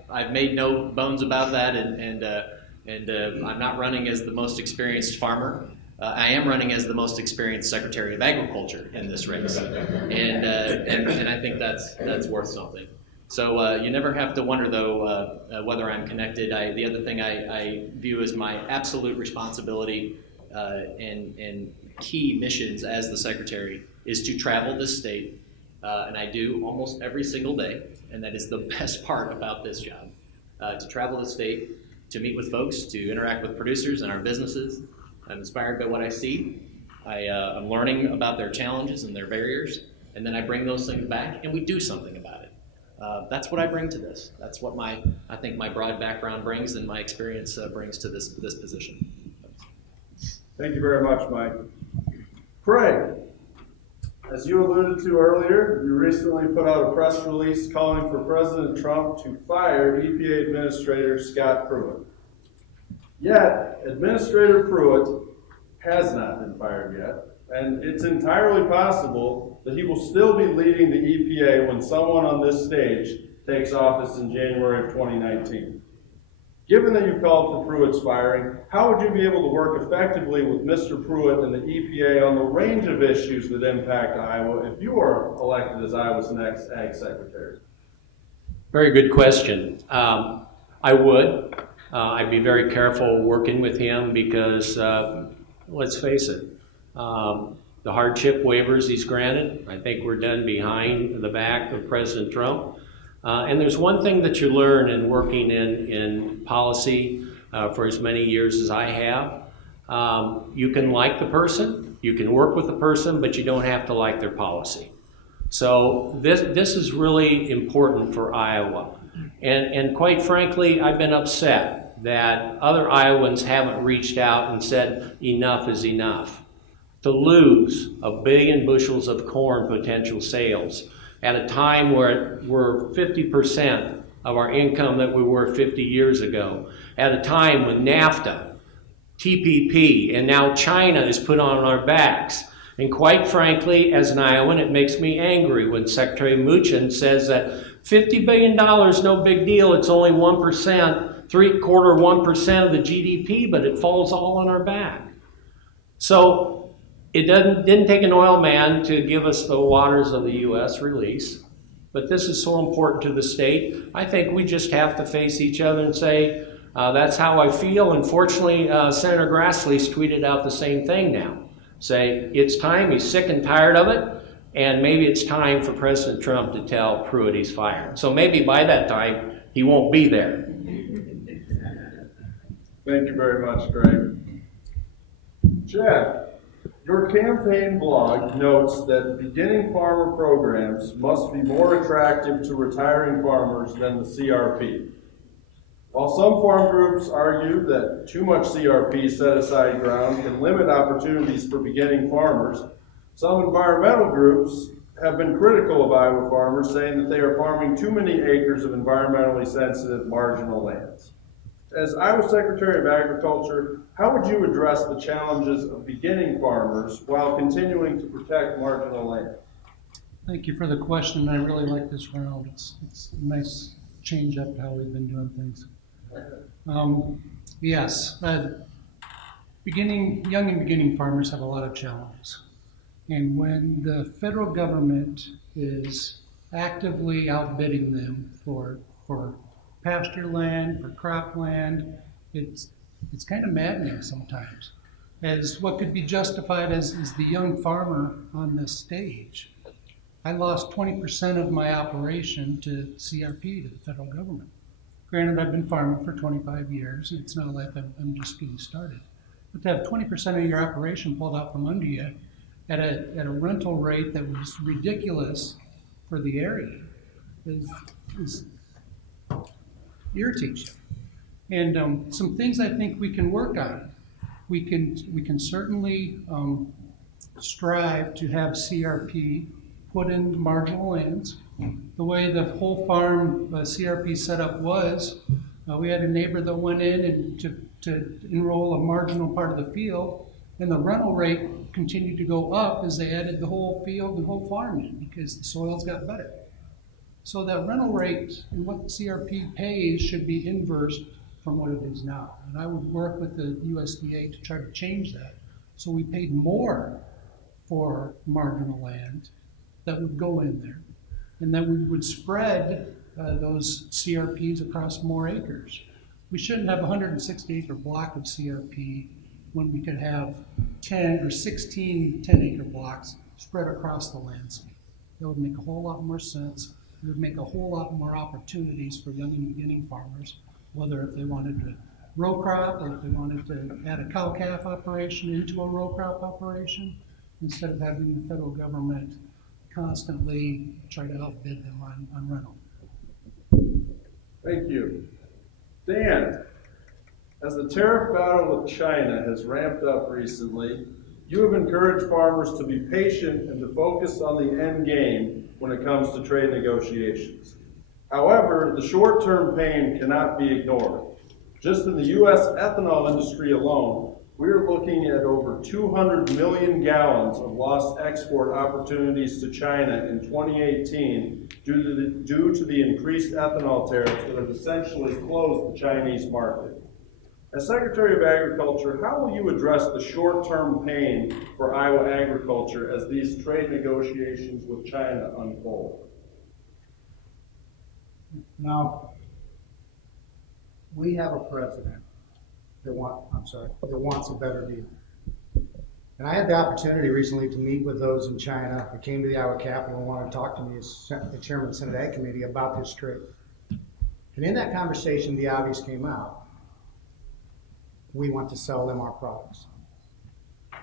I've made no bones about that, and I'm not running as the most experienced farmer. I am running as the most experienced Secretary of Agriculture in this race, and I think that's worth something. So you never have to wonder, though, whether I'm connected. The other thing I view as my absolute responsibility and key missions as the Secretary is to travel this state, and I do almost every single day, and that is the best part about this job, to travel the state, to meet with folks, to interact with producers and our businesses. I'm inspired by what I see. I'm learning about their challenges and their barriers, and then I bring those things back and we do something about it. That's what I bring to this. That's what I think my broad background brings and my experience brings to this position. Thank you very much, Mike. Craig, as you alluded to earlier, you recently put out a press release calling for President Trump to fire EPA Administrator Scott Pruitt. Yet, Administrator Pruitt has not been fired yet, and it's entirely possible that he will still be leading the EPA when someone on this stage takes office in January of 2019. Given that you've called for Pruitt's firing, how would you be able to work effectively with Mr. Pruitt and the EPA on the range of issues that impact Iowa if you are elected as Iowa's next Ag Secretary? Very good question. I would. I'd be very careful working with him because, let's face it, the hardship waivers he's granted, I think we're done behind the back of President Trump. And there's one thing that you learn in working in policy for as many years as I have. You can like the person, you can work with the person, but you don't have to like their policy. So this is really important for Iowa. And quite frankly, I've been upset that other Iowans haven't reached out and said enough is enough. To lose 1 billion bushels of corn potential sales at a time where we're 50% of our income that we were 50 years ago, at a time when NAFTA, TPP, and now China is put on our backs. And quite frankly, as an Iowan, it makes me angry when Secretary Mnuchin says that $50 billion, no big deal, it's only 1%, 1% of the GDP, but it falls all on our back. So it didn't take an oil man to give us the waters of the U.S. release, but this is so important to the state. I think we just have to face each other and say, that's how I feel. And fortunately, Senator Grassley's tweeted out the same thing now. Say, it's time, he's sick and tired of it, and maybe it's time for President Trump to tell Pruitt he's fired. So maybe by that time, he won't be there. Thank you very much, Greg. Chad. Your campaign blog notes that beginning farmer programs must be more attractive to retiring farmers than the CRP. While some farm groups argue that too much CRP set-aside ground can limit opportunities for beginning farmers, some environmental groups have been critical of Iowa farmers, saying that they are farming too many acres of environmentally sensitive marginal lands. As Iowa Secretary of Agriculture, how would you address the challenges of beginning farmers while continuing to protect marginal land? Thank you for the question. I really like this round. It's a nice change up how we've been doing things. Yes, young and beginning farmers have a lot of challenges. And when the federal government is actively outbidding them for pasture land, for crop land, it's kind of maddening sometimes. As what could be justified as the young farmer on this stage. I lost 20% of my operation to CRP, to the federal government. Granted, I've been farming for 25 years, and it's not like I'm just getting started. But to have 20% of your operation pulled out from under you at a rental rate that was ridiculous for the area is irritates you. And some things I think we can work on. We can certainly strive to have CRP put in marginal lands. The way the whole farm CRP setup was, we had a neighbor that went in and to enroll a marginal part of the field, and the rental rate continued to go up as they added the whole field and whole farm in because the soils got better. So that rental rate and what CRP pays should be inversed from what it is now. And I would work with the USDA to try to change that so we paid more for marginal land that would go in there and that we would spread those CRPs across more acres. We shouldn't have a 160-acre block of CRP when we could have 10 or 16 10-acre blocks spread across the landscape. That would make a whole lot more sense. It would make a whole lot more opportunities for young and beginning farmers, whether if they wanted to row crop or if they wanted to add a cow-calf operation into a row crop operation, instead of having the federal government constantly try to outbid them on rental. Thank you. Dan, as the tariff battle with China has ramped up recently, You have encouraged farmers to be patient and to focus on the end game when it comes to trade negotiations. However, the short-term pain cannot be ignored. Just in the U.S. ethanol industry alone, we are looking at over 200 million gallons of lost export opportunities to China in 2018 due to the increased ethanol tariffs that have essentially closed the Chinese market. As Secretary of Agriculture, how will you address the short-term pain for Iowa agriculture as these trade negotiations with China unfold? Now, we have a president that wants a better deal. And I had the opportunity recently to meet with those in China that came to the Iowa Capitol and wanted to talk to me as the chairman of the Senate Ag Committee about this trade. And in that conversation, the obvious came out. We want to sell them our products.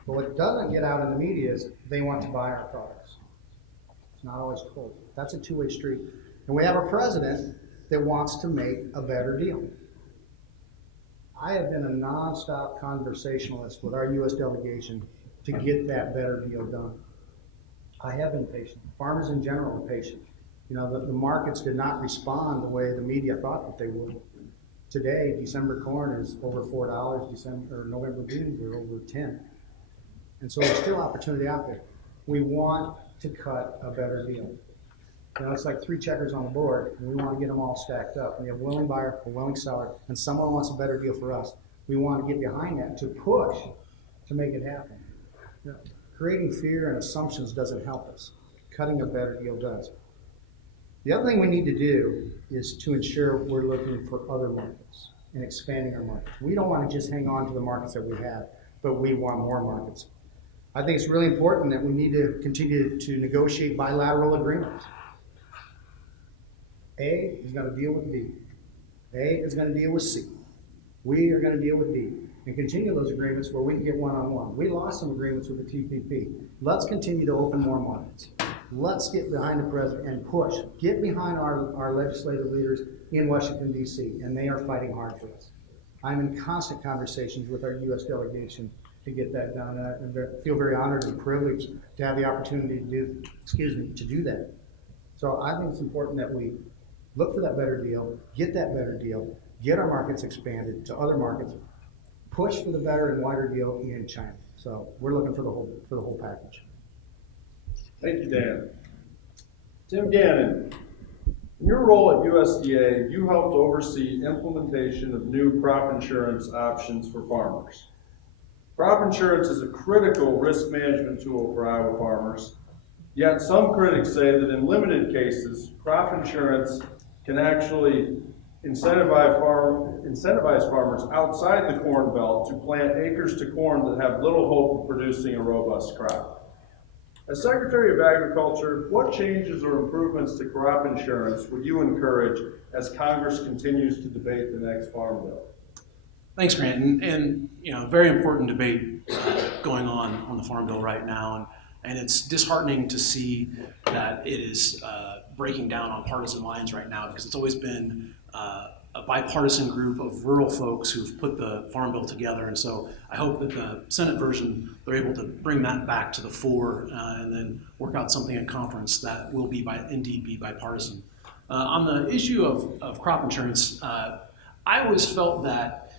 But what doesn't get out in the media is they want to buy our products. It's not always told. That's a two-way street. And we have a president that wants to make a better deal. I have been a nonstop conversationalist with our U.S. delegation to get that better deal done. I have been patient. Farmers in general are patient. You know, the markets did not respond the way the media thought that they would. Today, December corn is over $4. November beans are over 10. And so there's still opportunity out there. We want to cut a better deal. You know, it's like three checkers on the board, and we want to get them all stacked up. We have a willing buyer, a willing seller, and someone wants a better deal for us. We want to get behind that to push to make it happen. You know, creating fear and assumptions doesn't help us. Cutting a better deal does. The other thing we need to do is to ensure we're looking for other markets and expanding our markets. We don't want to just hang on to the markets that we have, but we want more markets. I think it's really important that we need to continue to negotiate bilateral agreements. A is going to deal with B. A is going to deal with C. We are going to deal with D. And continue those agreements where we can get one-on-one. We lost some agreements with the TPP. Let's continue to open more markets. Let's get behind the president and push. Get behind our legislative leaders in Washington, D.C., and they are fighting hard for us. I'm in constant conversations with our U.S. delegation to get that done, and I feel very honored and privileged to have the opportunity to do that. So I think it's important that we look for that better deal, get that better deal, get our markets expanded to other markets, push for the better and wider deal in China. So we're looking for the whole package. Thank you, Dan. Tim Gannon, in your role at USDA, you helped oversee implementation of new crop insurance options for farmers. Crop insurance is a critical risk management tool for Iowa farmers, yet some critics say that in limited cases, crop insurance can actually incentivize farmers outside the Corn Belt to plant acres to corn that have little hope of producing a robust crop. As Secretary of Agriculture, what changes or improvements to crop insurance would you encourage as Congress continues to debate the next Farm Bill? Thanks, Grant. And you know, very important debate going on the Farm Bill right now. And it's disheartening to see that it is breaking down on partisan lines right now, because it's always been a bipartisan group of rural folks who've put the Farm Bill together. And so I hope that the Senate version, they're able to bring that back to the fore and then work out something at conference that will indeed be bipartisan. On the issue of crop insurance, I always felt that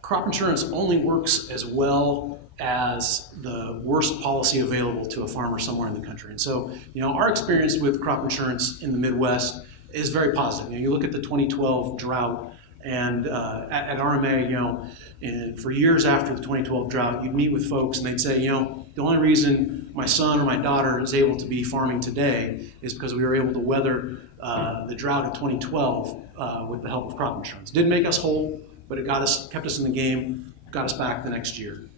crop insurance only works as well as the worst policy available to a farmer somewhere in the country. And so, you know, our experience with crop insurance in the Midwest is very positive. You know, you look at the 2012 drought, and at RMA, you know, and for years after the 2012 drought, you'd meet with folks and they'd say, you know, the only reason my son or my daughter is able to be farming today is because we were able to weather the drought of 2012 with the help of crop insurance. Didn't make us whole, but it kept us in the game, got us back the next year.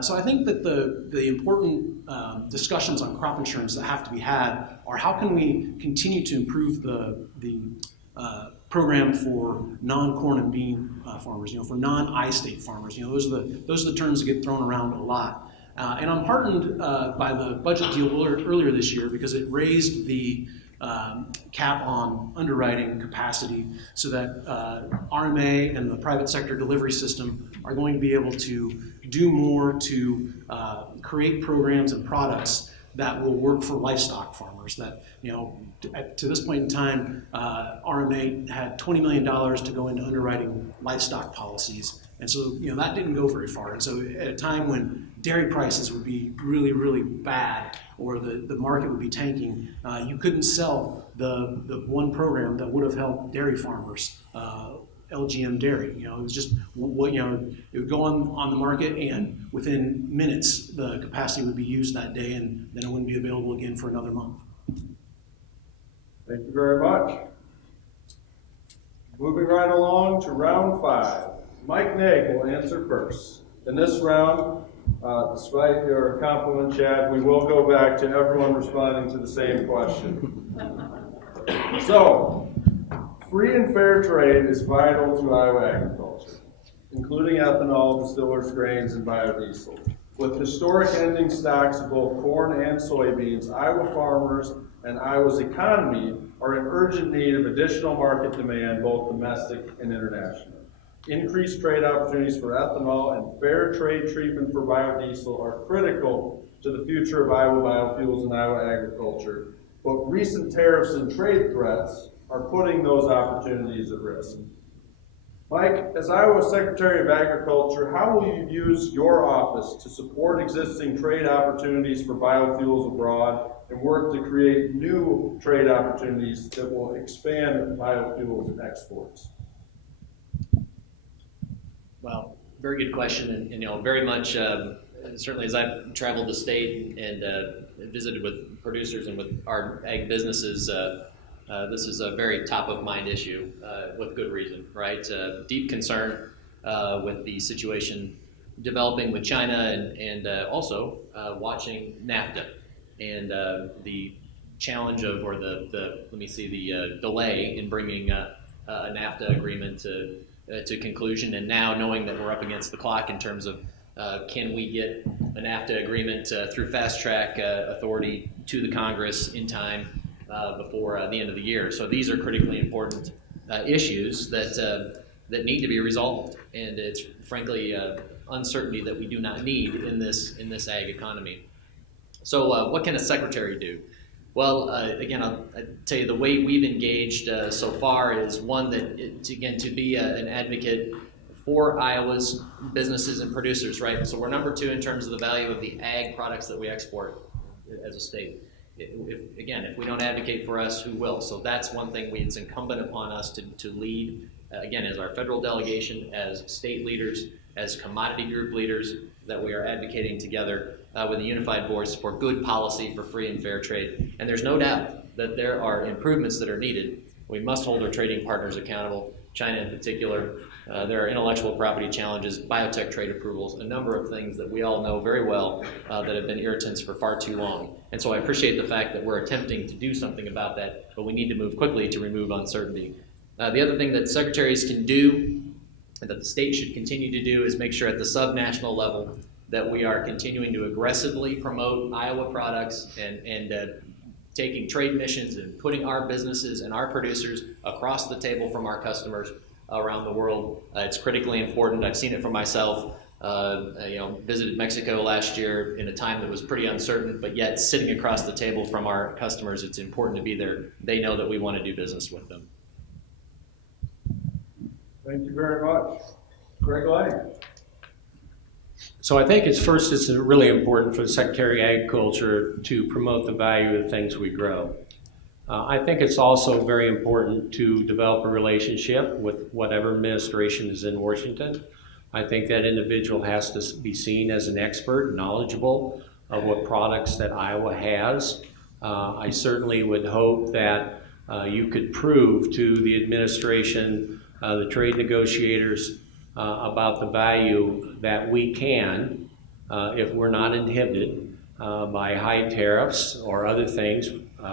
So I think that the important discussions on crop insurance that have to be had are how can we continue to improve the program for non-corn and bean farmers, you know, for non-I-state farmers. You know, those are the terms that get thrown around a lot. And I'm heartened by the budget deal earlier this year because it raised the cap on underwriting capacity so that RMA and the private sector delivery system are going to be able to do more to create programs and products that will work for livestock farmers. That, you know, to this point in time, RMA had $20 million to go into underwriting livestock policies. And so, you know, that didn't go very far. And so at a time when dairy prices would be really, really bad, or the market would be tanking, you couldn't sell the one program that would have helped dairy farmers, LGM dairy. You know, it was just what, you know, it would go on the market, and within minutes the capacity would be used that day, and then it wouldn't be available again for another month. Thank you very much. Moving right along to round 5. Mike Nag will answer first. In this round, despite your compliment, Chad, we will go back to everyone responding to the same question. So, free and fair trade is vital to Iowa agriculture, including ethanol, distillers' grains, and biodiesel. With historic ending stocks of both corn and soybeans, Iowa farmers and Iowa's economy are in urgent need of additional market demand, both domestic and international. Increased trade opportunities for ethanol and fair trade treatment for biodiesel are critical to the future of Iowa biofuels and Iowa agriculture, but recent tariffs and trade threats are putting those opportunities at risk. Mike, as Iowa Secretary of Agriculture, how will you use your office to support existing trade opportunities for biofuels abroad and work to create new trade opportunities that will expand biofuels exports? Well, very good question, and you know, very much certainly as I've traveled the state and visited with producers and with our ag businesses, this is a very top of mind issue with good reason, right? Deep concern with the situation developing with China, and also watching NAFTA and the challenge of, or the delay in bringing a NAFTA agreement to conclusion, and now knowing that we're up against the clock in terms of can we get a NAFTA agreement through fast track authority to the Congress in time before the end of the year. So these are critically important issues that need to be resolved, and it's frankly uncertainty that we do not need in this ag economy. So what can a secretary do? Well, again, I'll tell you the way we've engaged so far is one that, to be an advocate for Iowa's businesses and producers, right? So we're number 2 in terms of the value of the ag products that we export as a state. If we don't advocate for us, who will? So that's one thing it's incumbent upon us to lead, again, as our federal delegation, as state leaders, as commodity group leaders, that we are advocating together with a unified voice for good policy for free and fair trade. And there's no doubt that there are improvements that are needed. We must hold our trading partners accountable, China in particular. There are intellectual property challenges, biotech trade approvals, a number of things that we all know very well that have been irritants for far too long. And so I appreciate the fact that we're attempting to do something about that, but we need to move quickly to remove uncertainty. The other thing that secretaries can do, and that the state should continue to do, is make sure at the subnational level that we are continuing to aggressively promote Iowa products and taking trade missions and putting our businesses and our producers across the table from our customers around the world. It's critically important. I've seen it for myself. Visited Mexico last year in a time that was pretty uncertain, but yet sitting across the table from our customers, it's important to be there. They know that we want to do business with them. Thank you very much. Greg Lang. So I think it's really important for the Secretary of Agriculture to promote the value of the things we grow. I think it's also very important to develop a relationship with whatever administration is in Washington. I think that individual has to be seen as an expert, knowledgeable of what products that Iowa has. I certainly would hope that you could prove to the administration, the trade negotiators, about the value that we can, if we're not inhibited by high tariffs or other things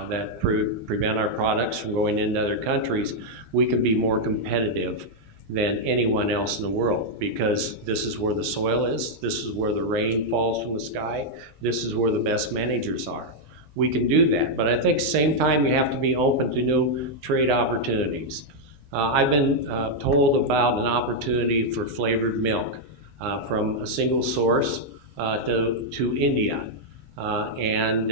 that prevent our products from going into other countries, we can be more competitive than anyone else in the world, because this is where the soil is, this is where the rain falls from the sky, this is where the best managers are. we can do that. But I think same time you have to be open to new trade opportunities. I've been told about an opportunity for flavored milk from a single source to India. I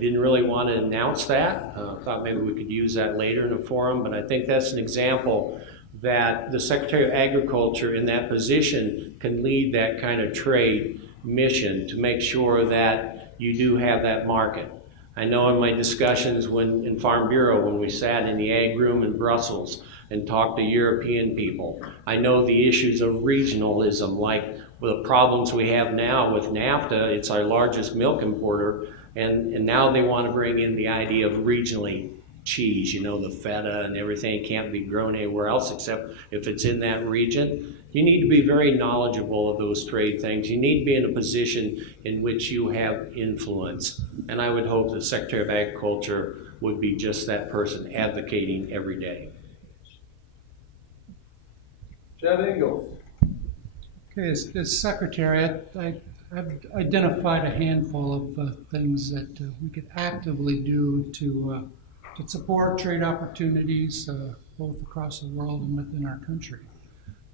didn't really want to announce that. Thought maybe we could use that later in a forum, but I think that's an example that the Secretary of Agriculture in that position can lead that kind of trade mission to make sure that you do have that market. I know in my discussions in Farm Bureau, when we sat in the ag room in Brussels and talked to European people, I know the issues of regionalism, like the problems we have now with NAFTA. It's our largest milk importer, and now they want to bring in the idea of regionally cheese, you know, the feta and everything can't be grown anywhere else except if it's in that region. You need to be very knowledgeable of those trade things. You need to be in a position in which you have influence. And I would hope the Secretary of Agriculture would be just that person advocating every day. Chad Ingalls. Okay, as Secretary, I've identified a handful of things that we could actively do to support trade opportunities both across the world and within our country.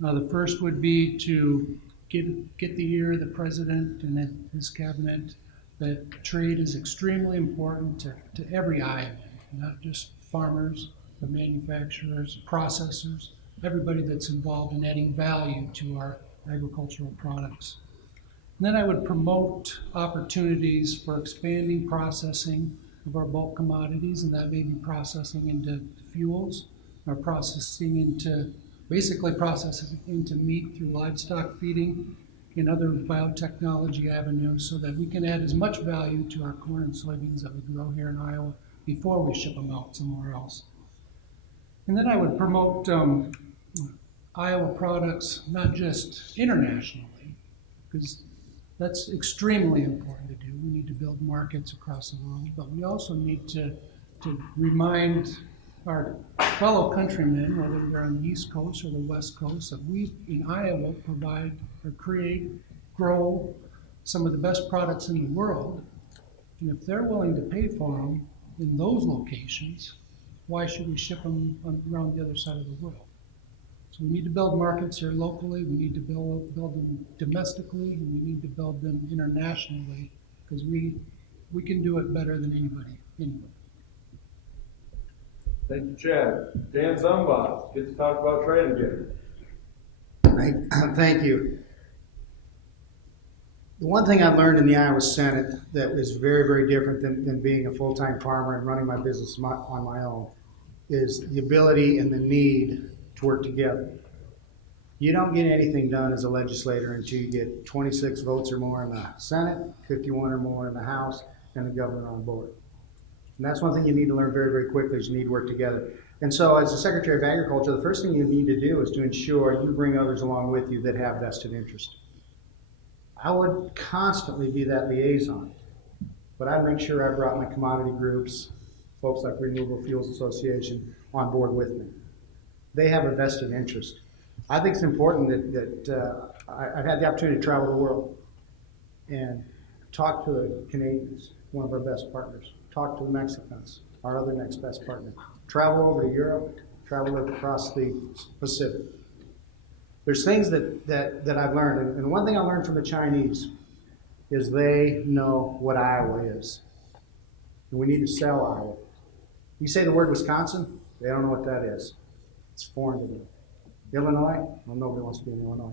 The first would be to get the ear of the President and his cabinet that trade is extremely important to every Iowan, not just farmers, but manufacturers, processors, everybody that's involved in adding value to our agricultural products. And then I would promote opportunities for expanding processing of our bulk commodities, and that may be processing into fuels, or basically processing into meat through livestock feeding and other biotechnology avenues, so that we can add as much value to our corn and soybeans that we grow here in Iowa before we ship them out somewhere else. And then I would promote Iowa products, not just internationally, because that's extremely important to do. We need to build markets across the world, but we also need to remind our fellow countrymen, whether they're on the East Coast or the West Coast, that we in Iowa provide or grow some of the best products in the world. And if they're willing to pay for them in those locations, why should we ship them around the other side of the world? So we need to build markets here locally, we need to build them domestically, and we need to build them internationally, because we can do it better than anybody. Thank you, Chad. Dan Zumbach, get to talk about trade again. Thank you. The one thing I learned in the Iowa Senate that is very, very different than being a full-time farmer and running my business on my own is the ability and the need to work together. You don't get anything done as a legislator until you get 26 votes or more in the Senate, 51 or more in the House, and the governor on board. And that's one thing you need to learn very, very quickly is you need to work together. And so as the Secretary of Agriculture, the first thing you need to do is to ensure you bring others along with you that have vested interest. I would constantly be that liaison, but I'd make sure I brought my commodity groups, folks like Renewable Fuels Association, on board with me. They have a vested interest. I think it's important that I've had the opportunity to travel the world and talk to the Canadians, one of our best partners, talk to the Mexicans, our other next best partner, travel over to Europe, travel across the Pacific. There's things that I've learned, and one thing I learned from the Chinese is they know what Iowa is. And we need to sell Iowa. You say the word Wisconsin, they don't know what that is. It's foreign to them. Illinois? Well, nobody wants to be in Illinois.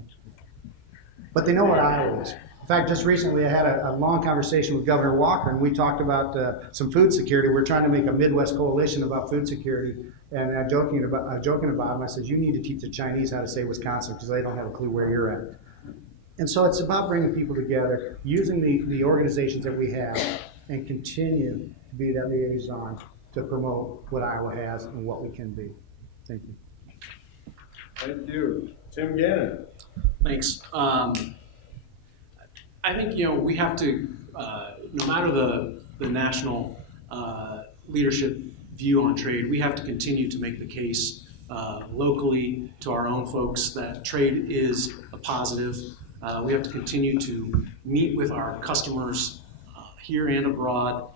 But they know what Iowa is. In fact, just recently I had a long conversation with Governor Walker, and we talked about some food security. We're trying to make a Midwest coalition about food security, and I'm joking about him. I said, you need to teach the Chinese how to say Wisconsin, because they don't have a clue where you're at. And so it's about bringing people together, using the organizations that we have, and continue to be that liaison to promote what Iowa has and what we can be. Thank you. Thank you. Tim Gannon. Thanks. I think, we have to, no matter the national leadership view on trade, we have to continue to make the case locally to our own folks that trade is a positive. We have to continue to meet with our customers here and abroad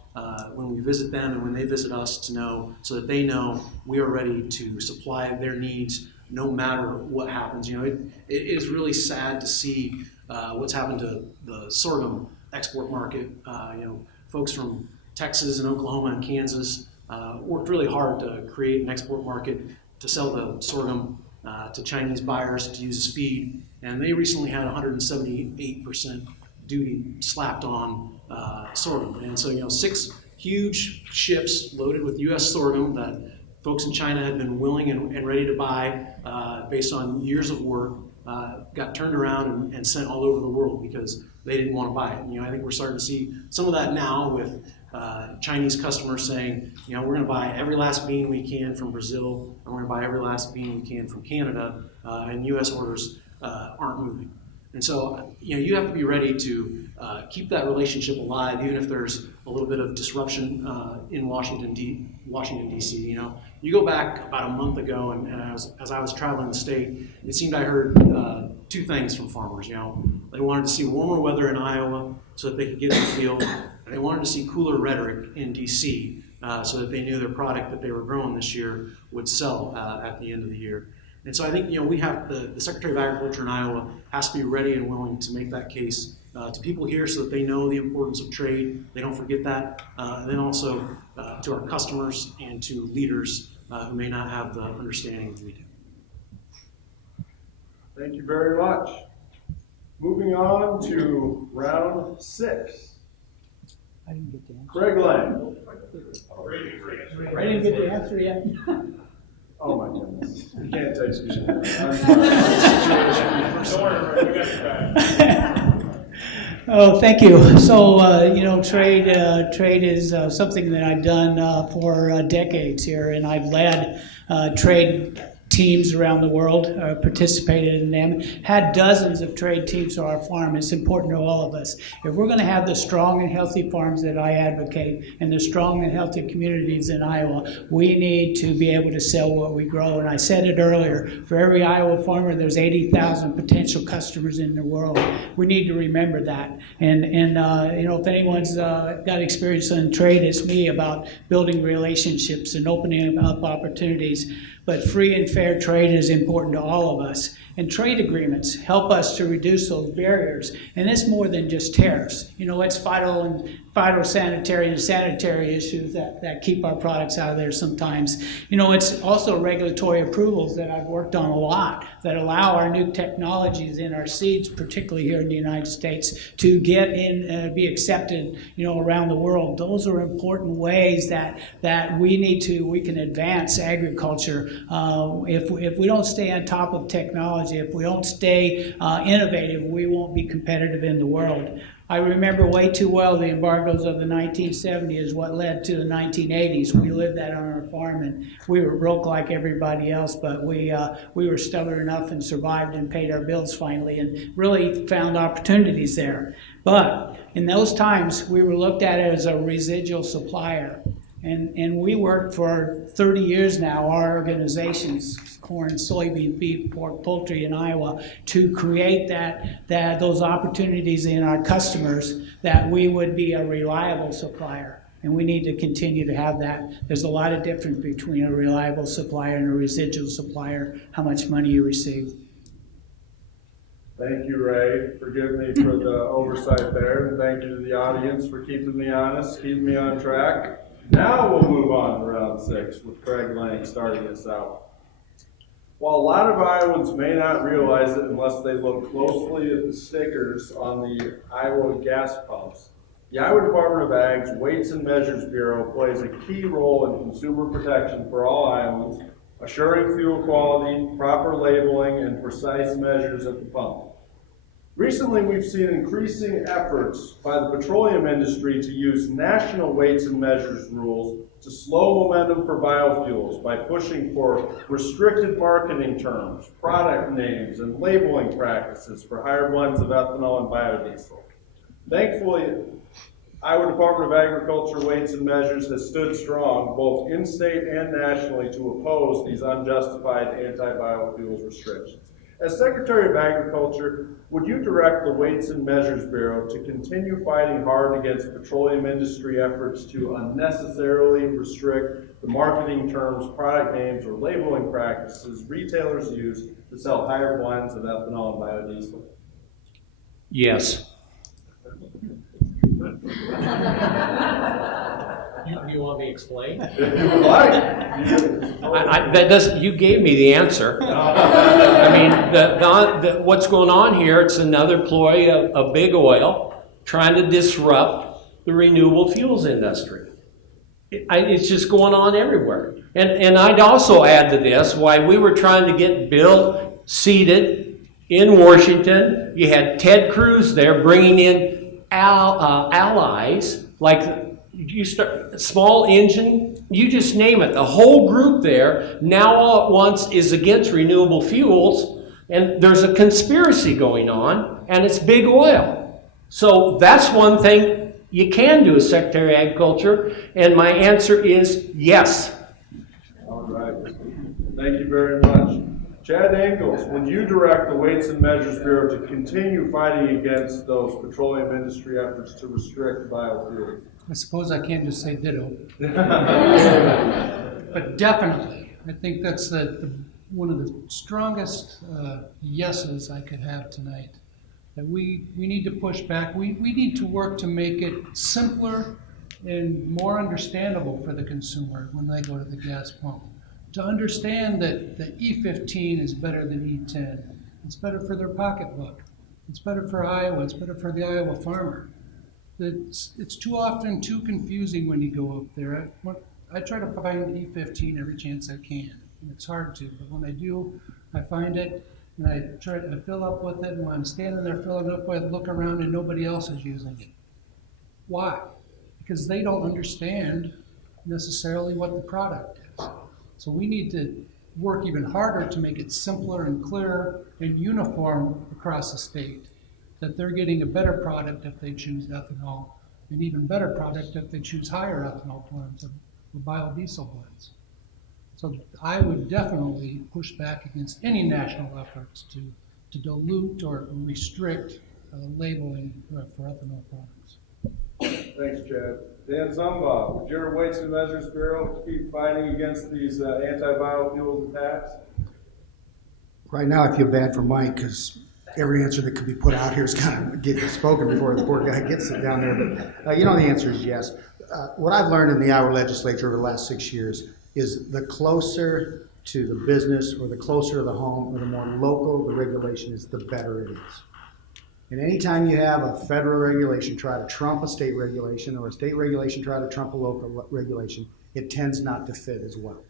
when we visit them and when they visit us to know, so that they know we are ready to supply their needs no matter what happens. You know, it is really sad to see what's happened to the sorghum export market. You know, folks from Texas and Oklahoma and Kansas worked really hard to create an export market to sell the sorghum to Chinese buyers to use as feed, and they recently had 178% duty slapped on sorghum. And so, you know, 6 huge ships loaded with U.S. sorghum that folks in China had been willing and ready to buy based on years of work got turned around and sent all over the world because they didn't want to buy it. And, you know, I think we're starting to see some of that now with Chinese customers saying, you know, we're going to buy every last bean we can from Brazil, and we're going to buy every last bean we can from Canada, and U.S. orders aren't moving. And so, you know, you have to be ready to keep that relationship alive, even if there's a little bit of disruption in Washington, D.C. You know, you go back about a month ago, and as I was traveling the state, it seemed I heard 2 things from farmers. You know, they wanted to see warmer weather in Iowa so that they could get in the field, and they wanted to see cooler rhetoric in D.C. So that they knew their product that they were growing this year would sell at the end of the year. And so I think, you know, we have the Secretary of Agriculture in Iowa has to be ready and willing to make that case to people here so that they know the importance of trade, they don't forget that, and then also to our customers and to leaders who may not have the understanding that we do. Thank you very much. Moving on to round 6. I didn't get the answer. Craig Lang. I didn't get the answer yet. Oh my goodness. You can't take shit. Oh, thank you. So, you know, trade is something that I've done for decades here, and I've led trade teams around the world, participated in them, had dozens of trade teams to our farm. It's important to all of us. If we're going to have the strong and healthy farms that I advocate and the strong and healthy communities in Iowa, we need to be able to sell what we grow. And I said it earlier, for every Iowa farmer, there's 80,000 potential customers in the world. We need to remember that. And you know, if anyone's got experience in trade, it's me, about building relationships and opening up opportunities. But free and fair trade is important to all of us. And trade agreements help us to reduce those barriers. And it's more than just tariffs. You know, it's phytosanitary and sanitary issues that keep our products out of there sometimes. You know, it's also regulatory approvals that I've worked on a lot that allow our new technologies in our seeds, particularly here in the United States, to get in, be accepted, you know, around the world. Those are important ways that we can advance agriculture. If we don't stay on top of technology, if we don't stay innovative, we won't be competitive in the world. I remember way too well the embargoes of the 1970s, what led to the 1980s. We lived that on our farm, and we were broke like everybody else, but we were stubborn enough and survived and paid our bills finally and really found opportunities there. But in those times, we were looked at as a residual supplier. And we worked for 30 years now, our organizations, corn, soybean, beef, pork, poultry in Iowa, to create those opportunities in our customers that we would be a reliable supplier. And we need to continue to have that. There's a lot of difference between a reliable supplier and a residual supplier, how much money you receive. Thank you, Ray. Forgive me for the oversight there, and thank you to the audience for keeping me honest, keeping me on track. Now we'll move on to round 6 with Craig Lang starting us out. While a lot of Iowans may not realize it unless they look closely at the stickers on the Iowa gas pumps, the Iowa Department of Ag's Weights and Measures Bureau plays a key role in consumer protection for all Iowans, assuring fuel quality, proper labeling, and precise measures at the pump. Recently, we've seen increasing efforts by the petroleum industry to use national weights and measures rules to slow momentum for biofuels by pushing for restricted marketing terms, product names, and labeling practices for higher blends of ethanol and biodiesel. Thankfully, Iowa Department of Agriculture Weights and Measures has stood strong, both in-state and nationally, to oppose these unjustified anti-biofuels restrictions. As Secretary of Agriculture, would you direct the Weights and Measures Bureau to continue fighting hard against petroleum industry efforts to unnecessarily restrict the marketing terms, product names, or labeling practices retailers use to sell higher blends of ethanol and biodiesel? Yes. You want me to explain? If you would like. That doesn't. You gave me the answer. I mean, what's going on here? It's another ploy of big oil trying to disrupt the renewable fuels industry. It's just going on everywhere. And I'd also add to this why we were trying to get Bill seated in Washington. You had Ted Cruz there bringing in allies like. You start small engine, you just name it. The whole group there now all at once is against renewable fuels, and there's a conspiracy going on, and it's big oil. So that's one thing you can do as Secretary of Agriculture, and my answer is yes. All right. Thank you very much. Chad Ingalls, would you direct the Weights and Measures Bureau to continue fighting against those petroleum industry efforts to restrict biofuels? I suppose I can't just say ditto. But definitely, I think that's one of the strongest yeses I could have tonight. That we need to push back. We need to work to make it simpler and more understandable for the consumer when they go to the gas pump. To understand that the E15 is better than E10. It's better for their pocketbook. It's better for Iowa. It's better for the Iowa farmer. It's too often too confusing when you go up there. I try to find E15 every chance I can. And it's hard to, but when I do, I find it and I try to fill up with it. And when I'm standing there filling up, I look around and nobody else is using it. Why? Because they don't understand necessarily what the product is. So we need to work even harder to make it simpler and clearer and uniform across the state. That they're getting a better product if they choose ethanol, and even better product if they choose higher ethanol blends or biodiesel blends. So I would definitely push back against any national efforts to dilute or restrict labeling for ethanol products. Thanks, Chad. Dan Zumbaugh, would your Weights and Measures Bureau keep fighting against these anti-biofuels attacks? Right now, I feel bad for Mike because every answer that could be put out here is kind of getting spoken before the poor guy gets it down there. But the answer is yes. What I've learned in the Iowa legislature over the last 6 years is the closer to the business or the closer to the home or the more local the regulation is, the better it is. And anytime you have a federal regulation try to trump a state regulation or a state regulation try to trump a local regulation, it tends not to fit as well.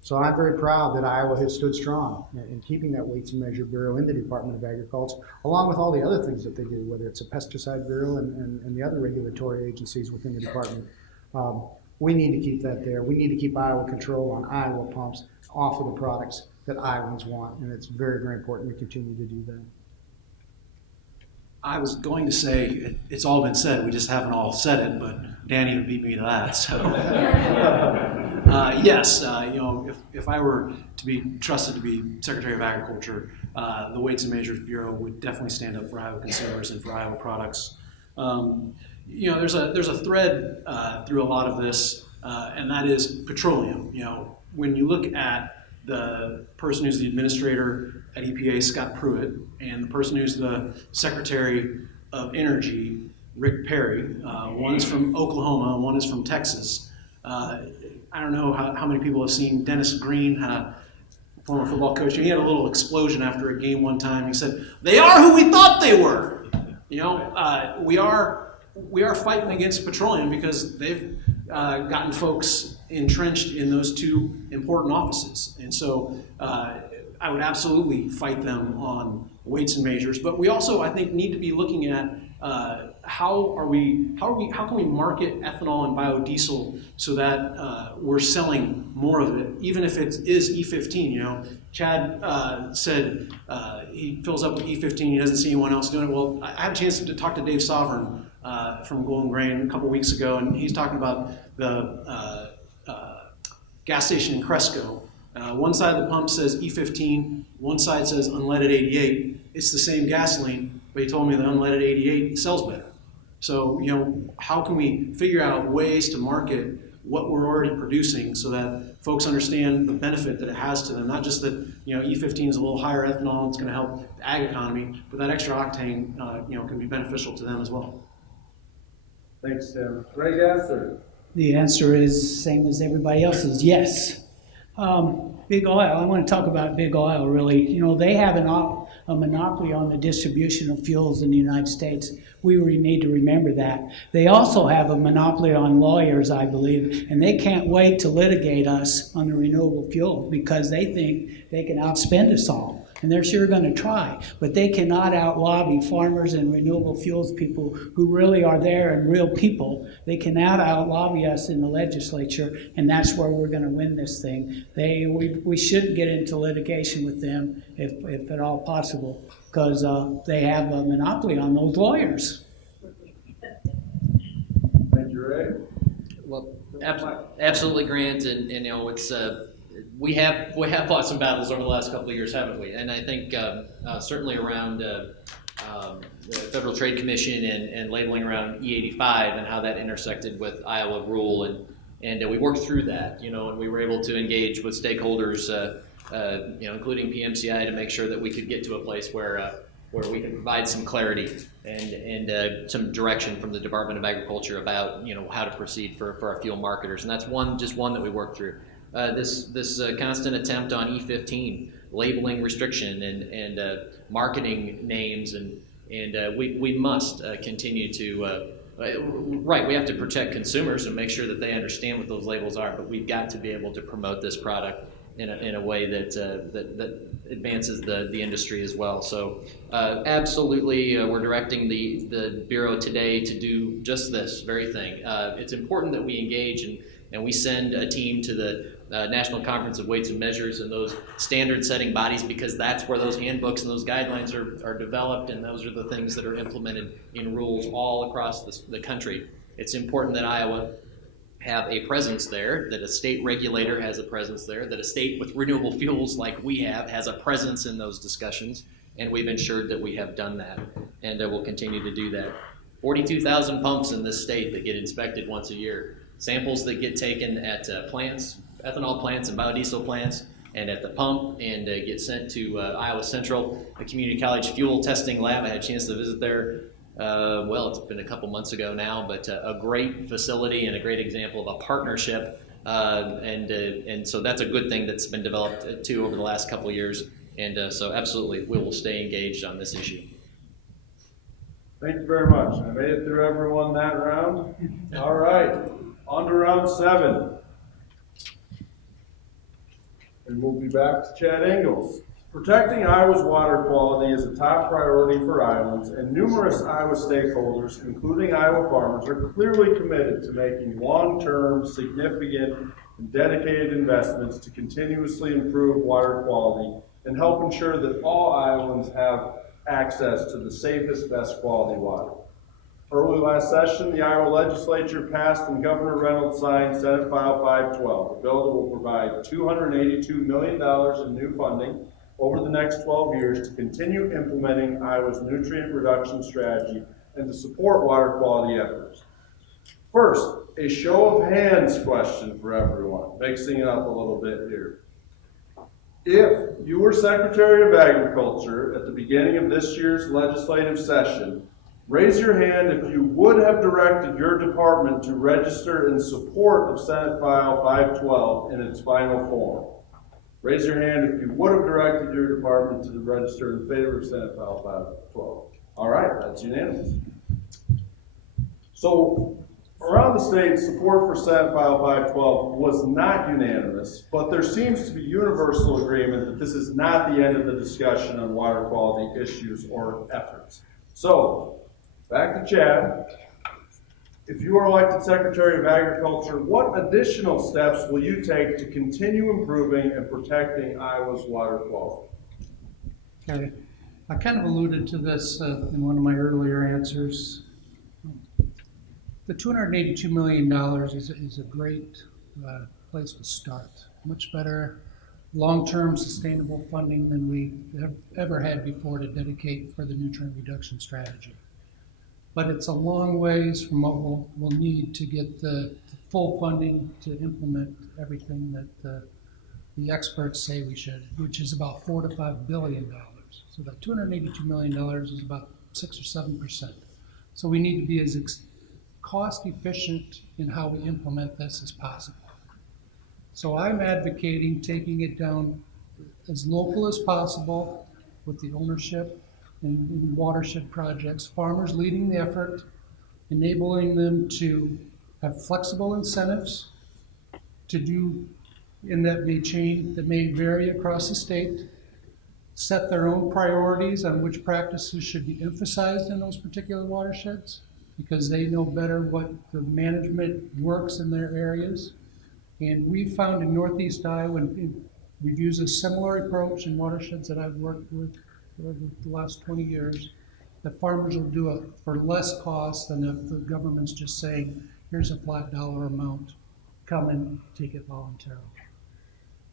So I'm very proud that Iowa has stood strong in keeping that Weights and Measure Bureau in the Department of Agriculture, along with all the other things that they do, whether it's a pesticide bureau and the other regulatory agencies within the department. We need to keep that there. We need to keep Iowa control on Iowa pumps off of the products that Iowans want, and it's very, very important we continue to do that. I was going to say, it's all been said, we just haven't all said it, but Danny would beat me to that, so. Yes, if I were to be trusted to be Secretary of Agriculture, the Weights and Measures Bureau would definitely stand up for Iowa consumers and for Iowa products. There's a thread through a lot of this, and that is petroleum. When you look at the person who's the administrator at EPA, Scott Pruitt, and the person who's the Secretary of Energy, Rick Perry, one is from Oklahoma and one is from Texas. I don't know how many people have seen Dennis Green, former football coach. He had a little explosion after a game one time. He said, "They are who we thought they were." We are fighting against petroleum because they've gotten folks entrenched in those two important offices. And so I would absolutely fight them on weights and measures. But we also, I think, need to be looking at how can we market ethanol and biodiesel so that we're selling more of it, even if it is E15. Chad said he fills up with E15. He doesn't see anyone else doing it. Well, I had a chance to talk to Dave Sovereign from Golden Grain a couple weeks ago, and he's talking about the gas station in Cresco One side of the pump says E15, one side says unleaded 88. It's the same gasoline, but he told me that unleaded 88 sells better. So, how can we figure out ways to market what we're already producing so that folks understand the benefit that it has to them? Not just that, E15 is a little higher ethanol, it's going to help the ag economy, but that extra octane, can be beneficial to them as well. Thanks, Tim. Great answer. The answer is same as everybody else's, yes. Big oil, I want to talk about big oil really. They have a monopoly on the distribution of fuels in the United States. We need to remember that. They also have a monopoly on lawyers, I believe, and they can't wait to litigate us on the renewable fuel because they think they can outspend us all. And they're sure going to try, but they cannot out-lobby farmers and renewable fuels people who really are there and real people. They cannot out-lobby us in the legislature, and that's where we're going to win this thing. We shouldn't get into litigation with them, if at all possible, because they have a monopoly on those lawyers. Thank you, Ray. Well, absolutely, Grant, and it's. We have fought some battles over the last couple of years, haven't we? And I think certainly around the Federal Trade Commission and labeling around E85 and how that intersected with Iowa rule, and we worked through that, and we were able to engage with stakeholders, including PMCI, to make sure that we could get to a place where we can provide some clarity and some direction from the Department of Agriculture about how to proceed for our fuel marketers, and that's just one that we worked through. This constant attempt on E15, labeling restriction and marketing names, and we must continue to, we have to protect consumers and make sure that they understand what those labels are, but we've got to be able to promote this product in a way that advances the industry as well. So absolutely, we're directing the Bureau today to do just this very thing. It's important that we engage and we send a team to the National Conference of Weights and Measures and those standard-setting bodies, because that's where those handbooks and those guidelines are developed, and those are the things that are implemented in rules all across the country. It's important that Iowa have a presence there, that a state regulator has a presence there, that a state with renewable fuels like we have has a presence in those discussions, and we've ensured that we have done that, and we'll continue to do that. 42,000 pumps in this state that get inspected once a year. Samples that get taken at plants, ethanol plants and biodiesel plants, and at the pump, and get sent to Iowa Central, a community college fuel testing lab. I had a chance to visit there. It's been a couple months ago now, but a great facility and a great example of a partnership. And so that's a good thing that's been developed too over the last couple of years. And so absolutely, we will stay engaged on this issue. Thank you very much. I made it through everyone that round. All right, on to round 7. And we'll be back to Chad Ingalls. Protecting Iowa's water quality is a top priority for Iowans, and numerous Iowa stakeholders, including Iowa farmers, are clearly committed to making long-term, significant, and dedicated investments to continuously improve water quality and help ensure that all Iowans have access to the safest, best quality water. Early last session, the Iowa legislature passed and Governor Reynolds signed Senate File 512, a bill that will provide $282 million in new funding over the next 12 years to continue implementing Iowa's nutrient reduction strategy and to support water quality efforts. First, a show of hands question for everyone, mixing it up a little bit here. If you were Secretary of Agriculture at the beginning of this year's legislative session, raise your hand if you would have directed your department to register in support of Senate File 512 in its final form. Raise your hand if you would have directed your department to register in favor of Senate File 512. All right, that's unanimous. So around the state, support for Senate File 512 was not unanimous, but there seems to be universal agreement that this is not the end of the discussion on water quality issues or efforts. So, back to Chad. If you are elected Secretary of Agriculture, what additional steps will you take to continue improving and protecting Iowa's water quality? Okay. I kind of alluded to this in one of my earlier answers. The $282 million is a great place to start. Much better long-term sustainable funding than we have ever had before to dedicate for the nutrient reduction strategy. But it's a long ways from what we'll need to get the full funding to implement everything that the experts say we should, which is about $4 to $5 billion. So that $282 million is about 6 or 7%. So we need to be as cost efficient in how we implement this as possible. So I'm advocating taking it down as local as possible with the ownership in watershed projects, farmers leading the effort, enabling them to have flexible incentives to do, and that may vary across the state, set their own priorities on which practices should be emphasized in those particular watersheds, because they know better what the management works in their areas. And we've found in Northeast Iowa, and we've used a similar approach in watersheds that I've worked with for the last 20 years, that farmers will do it for less cost than if the government's just saying, here's a flat dollar amount, come and take it voluntarily.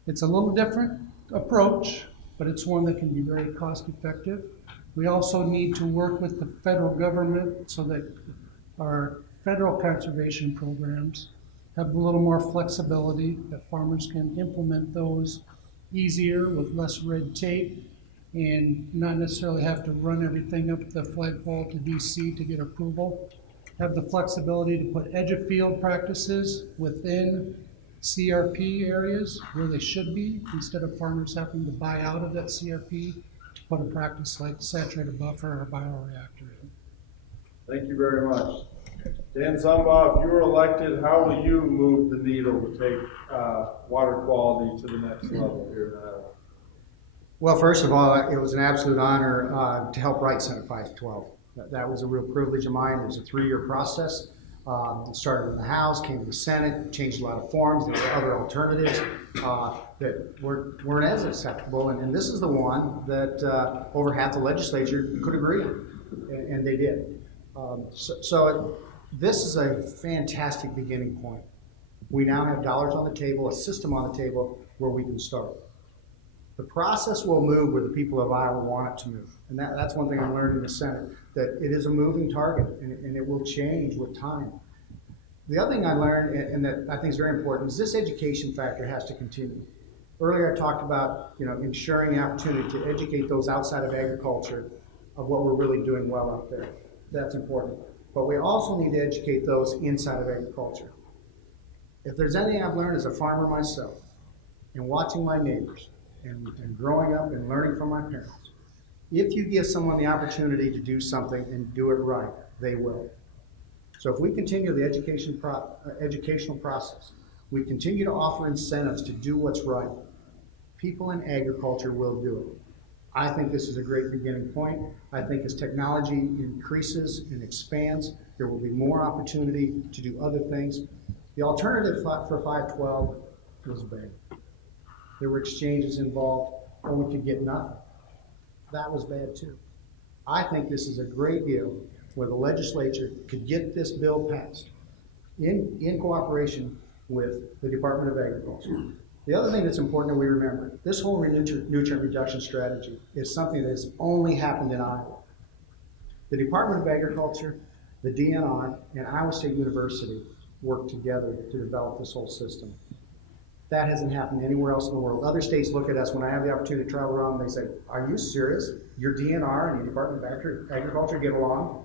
It's a little different approach, but it's one that can be very cost effective. We also need to work with the federal government so that our federal conservation programs have a little more flexibility, that farmers can implement those easier with less red tape and not necessarily have to run everything up the flagpole to DC to get approval. Have the flexibility to put edge of field practices within CRP areas where they should be, instead of farmers having to buy out of that CRP to put a practice like saturated buffer or bioreactor in. Thank you very much. Dan Zumbaugh, if you were elected, how will you move the needle to take water quality to the next level here in Iowa? Well, first of all, it was an absolute honor to help write Senate 512. That was a real privilege of mine. It was a 3-year process. It started in the House, came to the Senate, changed a lot of forms. There were other alternatives that weren't as acceptable. And this is the one that over half the legislature could agree on, and they did. So this is a fantastic beginning point. We now have dollars on the table, a system on the table where we can start. The process will move where the people of Iowa want it to move. And that's one thing I learned in the Senate, that it is a moving target and it will change with time. The other thing I learned, and that I think is very important, is this education factor has to continue. Earlier I talked about ensuring the opportunity to educate those outside of agriculture of what we're really doing well out there. That's important. But we also need to educate those inside of agriculture. If there's anything I've learned as a farmer myself, and watching my neighbors, and growing up and learning from my parents, if you give someone the opportunity to do something and do it right, they will. So if we continue the educational process, we continue to offer incentives to do what's right, people in agriculture will do it. I think this is a great beginning point. I think as technology increases and expands, there will be more opportunity to do other things. The alternative for 512 was bad. There were exchanges involved, or we could get nothing. That was bad too. I think this is a great deal where the legislature could get this bill passed in cooperation with the Department of Agriculture. The other thing that's important that we remember, this whole nutrient reduction strategy is something that has only happened in Iowa. The Department of Agriculture, the DNR, and Iowa State University worked together to develop this whole system. That hasn't happened anywhere else in the world. Other states look at us when I have the opportunity to travel around, they say, are you serious? Your DNR and your Department of Agriculture get along?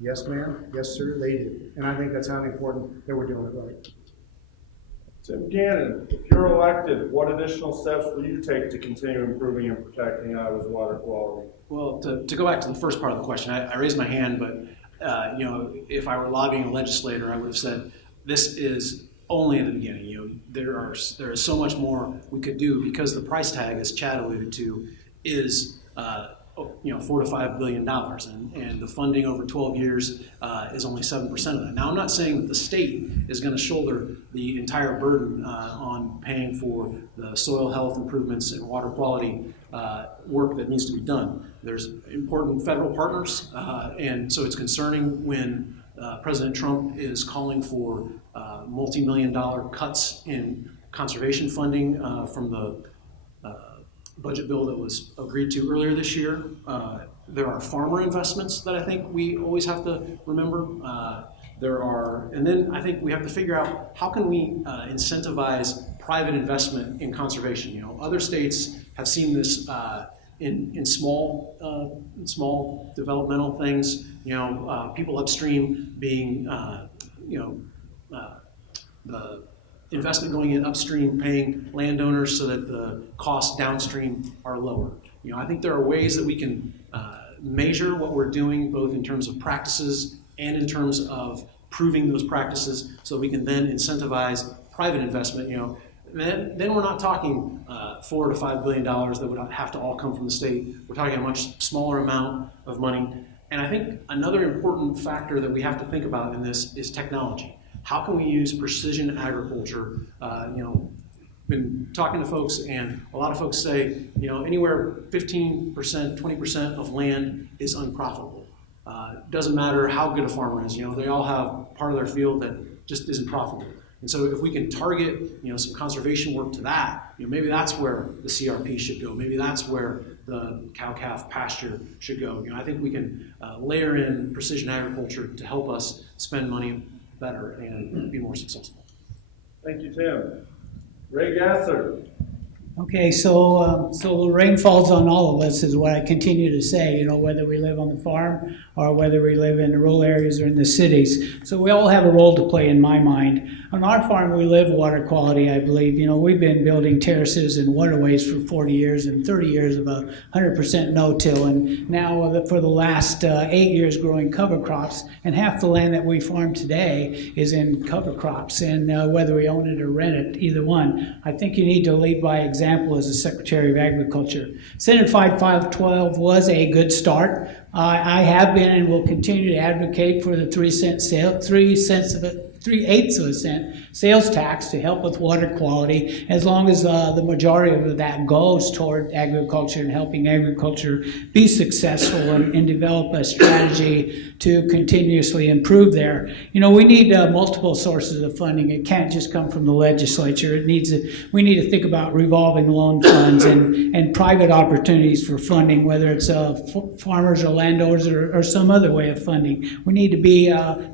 Yes, ma'am. Yes, sir, they do. And I think that's how important that we're doing it right. Tim Gannon, if you're elected, what additional steps will you take to continue improving and protecting Iowa's water quality? Well, to go back to the first part of the question, I raised my hand, but if I were lobbying a legislator, I would have said this is only at the beginning. There is so much more we could do, because the price tag, as Chad alluded to, is $4 to $5 billion, and the funding over 12 years is only 7% of that. Now, I'm not saying that the state is going to shoulder the entire burden on paying for the soil health improvements and water quality work that needs to be done. There's important federal partners, and so it's concerning when President Trump is calling for multi-million-dollar cuts in conservation funding from the budget bill that was agreed to earlier this year. There are farmer investments that I think we always have to remember. And then I think we have to figure out how can we incentivize private investment in conservation. You know, other states have seen this in small developmental things. You know, people upstream being, the investment going in upstream, paying landowners so that the costs downstream are lower. You know, I think there are ways that we can measure what we're doing, both in terms of practices and in terms of proving those practices, so we can then incentivize private investment. You know, then we're not talking $4 to $5 billion that would have to all come from the state. We're talking a much smaller amount of money. And I think another important factor that we have to think about in this is technology. How can we use precision agriculture? Been talking to folks, and a lot of folks say, you know, anywhere 15%, 20% of land is unprofitable. Doesn't matter how good a farmer is, you know, they all have part of their field that just isn't profitable. And so if we can target, you know, some conservation work to that, you know, maybe that's where the CRP should go. Maybe that's where the cow-calf pasture should go. You know, I think we can layer in precision agriculture to help us spend money better and be more successful. Thank you, Tim. Ray Gasser. Okay, so rain falls on all of us is what I continue to say, you know, whether we live on the farm or whether we live in the rural areas or in the cities. So we all have a role to play in my mind. On our farm, we live water quality, I believe. You know, we've been building terraces and waterways for 40 years and 30 years of 100% no-till, and now for the last 8 years growing cover crops, and half the land that we farm today is in cover crops, and whether we own it or rent it, either one. I think you need to lead by example as the Secretary of Agriculture. Senate 5512 was a good start. I have been and will continue to advocate for the 3/8 of a cent sales tax to help with water quality, as long as the majority of that goes toward agriculture and helping agriculture be successful and develop a strategy to continuously improve there. You know, we need multiple sources of funding. It can't just come from the legislature. We need to think about revolving loan funds and private opportunities for funding, whether it's farmers or landowners or some other way of funding. We need to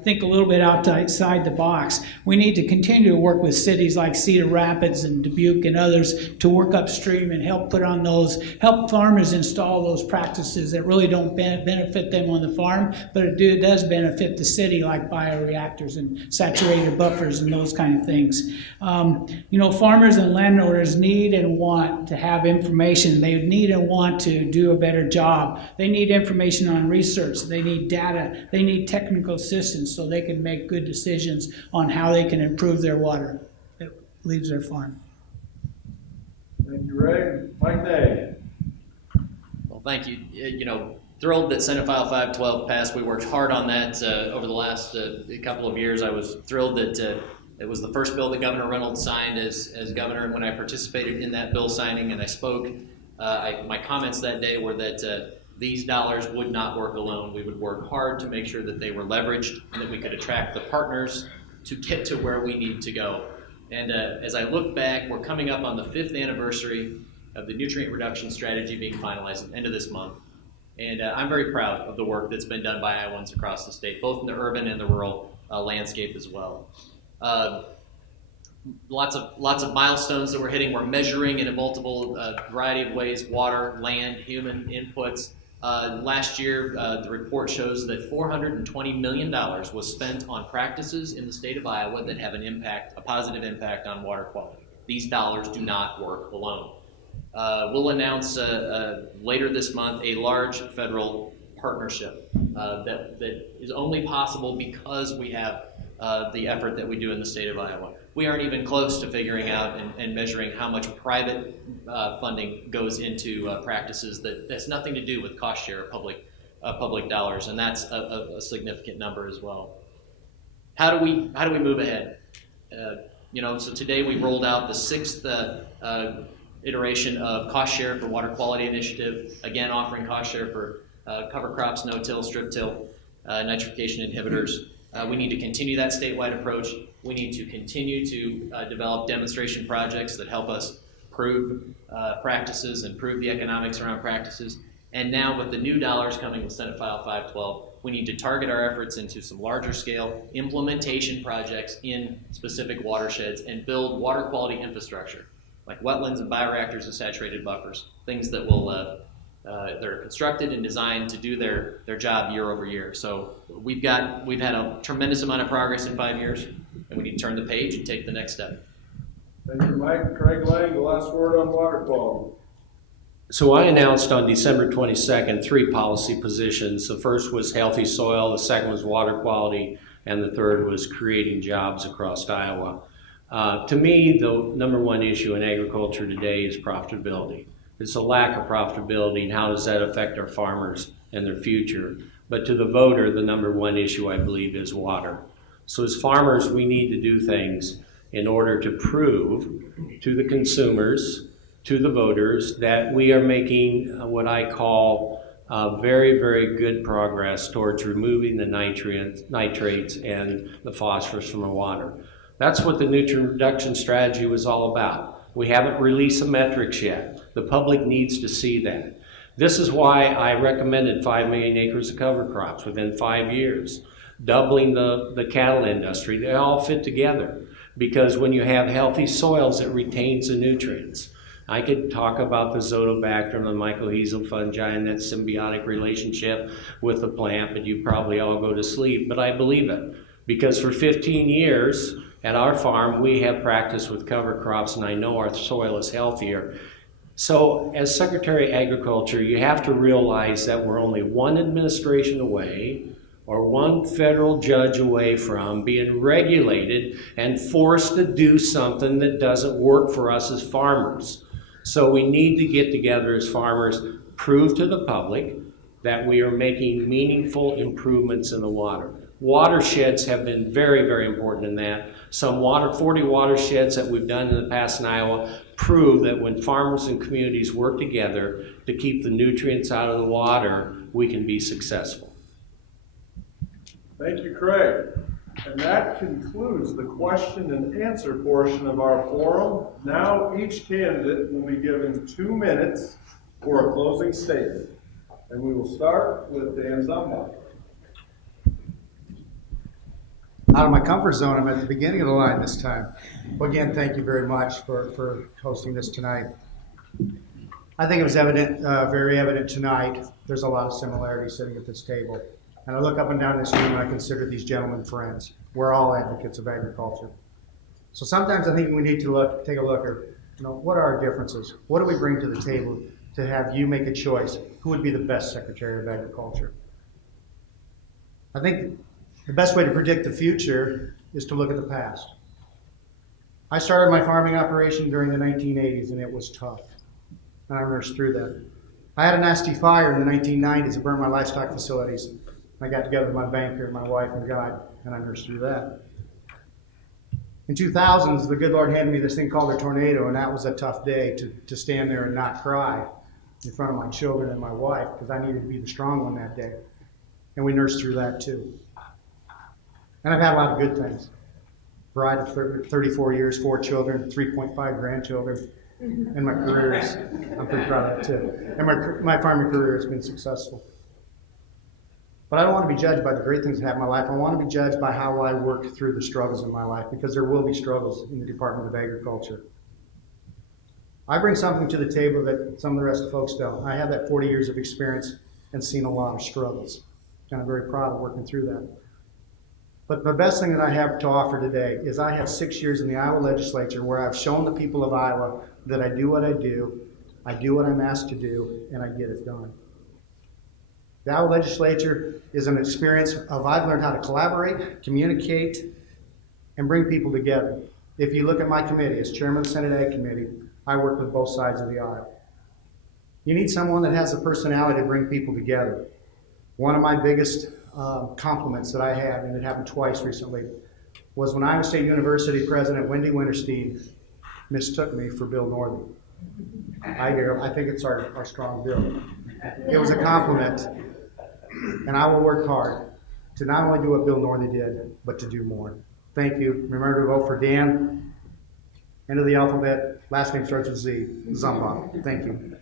think a little bit outside the box. We need to continue to work with cities like Cedar Rapids and Dubuque and others to work upstream and help farmers install those practices that really don't benefit them on the farm, but it does benefit the city, like bioreactors and saturated buffers and those kind of things. You know, farmers and landowners need and want to have information. They need and want to do a better job. They need information on research. They need data. They need technical assistance so they can make good decisions on how they can improve their water that leaves their farm. Thank you, Ray. Mike Day. Well, thank you. You know, thrilled that Senate File 512 passed. We worked hard on that over the last couple of years. I was thrilled that it was the first bill that Governor Reynolds signed as governor, and when I participated in that bill signing and I spoke, my comments that day were that these dollars would not work alone. We would work hard to make sure that they were leveraged and that we could attract the partners to get to where we need to go. And as I look back, we're coming up on the 5th anniversary of the nutrient reduction strategy being finalized at the end of this month. And I'm very proud of the work that's been done by Iowans across the state, both in the urban and the rural landscape as well. Lots of milestones that we're hitting. We're measuring in a multiple variety of ways: water, land, human inputs. Last year, the report shows that $420 million was spent on practices in the state of Iowa that have a positive impact on water quality. These dollars do not work alone. We'll announce later this month a large federal partnership that is only possible because we have the effort that we do in the state of Iowa. We aren't even close to figuring out and measuring how much private funding goes into practices that has nothing to do with cost share of public dollars, and that's a significant number as well. How do we move ahead? So today we rolled out the 6th iteration of cost share for water quality initiative, again offering cost share for cover crops, no-till, strip-till, nitrification inhibitors. We need to continue that statewide approach. We need to continue to develop demonstration projects that help us prove practices, improve the economics around practices. And now with the new dollars coming with Senate File 512, we need to target our efforts into some larger scale implementation projects in specific watersheds and build water quality infrastructure, like wetlands and bioreactors and saturated buffers, things that will they're constructed and designed to do their job year over year. So we've had a tremendous amount of progress in 5 years, and we need to turn the page and take the next step. Thank you, Mike. Craig Lang, the last word on water quality. So I announced on December 22nd 3 policy positions. The first was healthy soil, the second was water quality, and the third was creating jobs across Iowa. To me, the number one issue in agriculture today is profitability. It's a lack of profitability, and how does that affect our farmers and their future? But to the voter, the number one issue, I believe, is water. So as farmers, we need to do things in order to prove to the consumers, to the voters, that we are making what I call very, very good progress towards removing the nitrates and the phosphorus from the water. That's what the nutrient reduction strategy was all about. We haven't released the metrics yet. The public needs to see that. This is why I recommended 5 million acres of cover crops within 5 years, doubling the cattle industry. They all fit together, because when you have healthy soils, it retains the nutrients. I could talk about the Zotobacter and the mycorrhizal fungi and that symbiotic relationship with the plant, but you probably all go to sleep. But I believe it, because for 15 years at our farm, we have practiced with cover crops, and I know our soil is healthier. So as Secretary of Agriculture, you have to realize that we're only one administration away, or one federal judge away from being regulated and forced to do something that doesn't work for us as farmers. So we need to get together as farmers, prove to the public that we are making meaningful improvements in the water. Watersheds have been very, very important in that. 40 watersheds that we've done in the past in Iowa prove that when farmers and communities work together to keep the nutrients out of the water, we can be successful. Thank you, Craig. And that concludes the question and answer portion of our forum. Now each candidate will be given 2 minutes for a closing statement. And we will start with Dan Zumbach. Out of my comfort zone, I'm at the beginning of the line this time. Well, again, thank you very much for hosting this tonight. I think it was evident, very evident tonight, there's a lot of similarities sitting at this table. And I look up and down this room and I consider these gentlemen friends. We're all advocates of agriculture. So sometimes I think we need to take a look at, what are our differences? What do we bring to the table to have you make a choice? Who would be the best Secretary of Agriculture? I think the best way to predict the future is to look at the past. I started my farming operation during the 1980s, and it was tough. And I nursed through that. I had a nasty fire in the 1990s that burned my livestock facilities. I got together with my banker, my wife, and God, and I nursed through that. In 2000s, the good Lord handed me this thing called a tornado, and that was a tough day to stand there and not cry in front of my children and my wife, because I needed to be the strong one that day. And we nursed through that too. And I've had a lot of good things. Bride of 34 years, 4 children, 3.5 grandchildren, and my career is, I'm pretty proud of that too. And my farming career has been successful. But I don't want to be judged by the great things that happen in my life. I want to be judged by how I work through the struggles in my life, because there will be struggles in the Department of Agriculture. I bring something to the table that some of the rest of the folks don't. I have that 40 years of experience and seen a lot of struggles. And I'm very proud of working through that. But the best thing that I have to offer today is I have 6 years in the Iowa legislature where I've shown the people of Iowa that I do what I do what I'm asked to do, and I get it done. The Iowa legislature is an experience of I've learned how to collaborate, communicate, and bring people together. If you look at my committee, as chairman of the Senate Ag Committee, I work with both sides of the aisle. You need someone that has the personality to bring people together. One of my biggest compliments that I had, and it happened twice recently, was when Iowa State University President Wendy Winterstein mistook me for Bill Northey. I think it's our strong bill. It was a compliment, and I will work hard to not only do what Bill Northey did, but to do more. Thank you. Remember to vote for Dan. End of the alphabet, last name starts with Z, Zumbach. Thank you.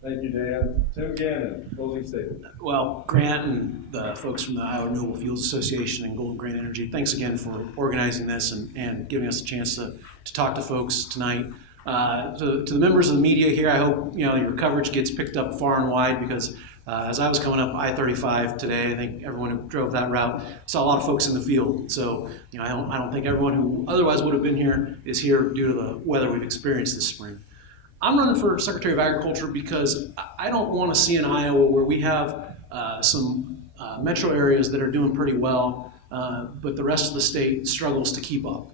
Thank you, Dan. Tim Gannon, closing statement. Well, Grant and the folks from the Iowa Renewable Fuels Association and Golden Grain Energy, thanks again for organizing this and giving us a chance to talk to folks tonight. To the members of the media here, I hope your coverage gets picked up far and wide, because as I was coming up I-35 today, I think everyone who drove that route saw a lot of folks in the field. So I don't think everyone who otherwise would have been here is here due to the weather we've experienced this spring. I'm running for Secretary of Agriculture because I don't want to see in Iowa where we have some metro areas that are doing pretty well, but the rest of the state struggles to keep up.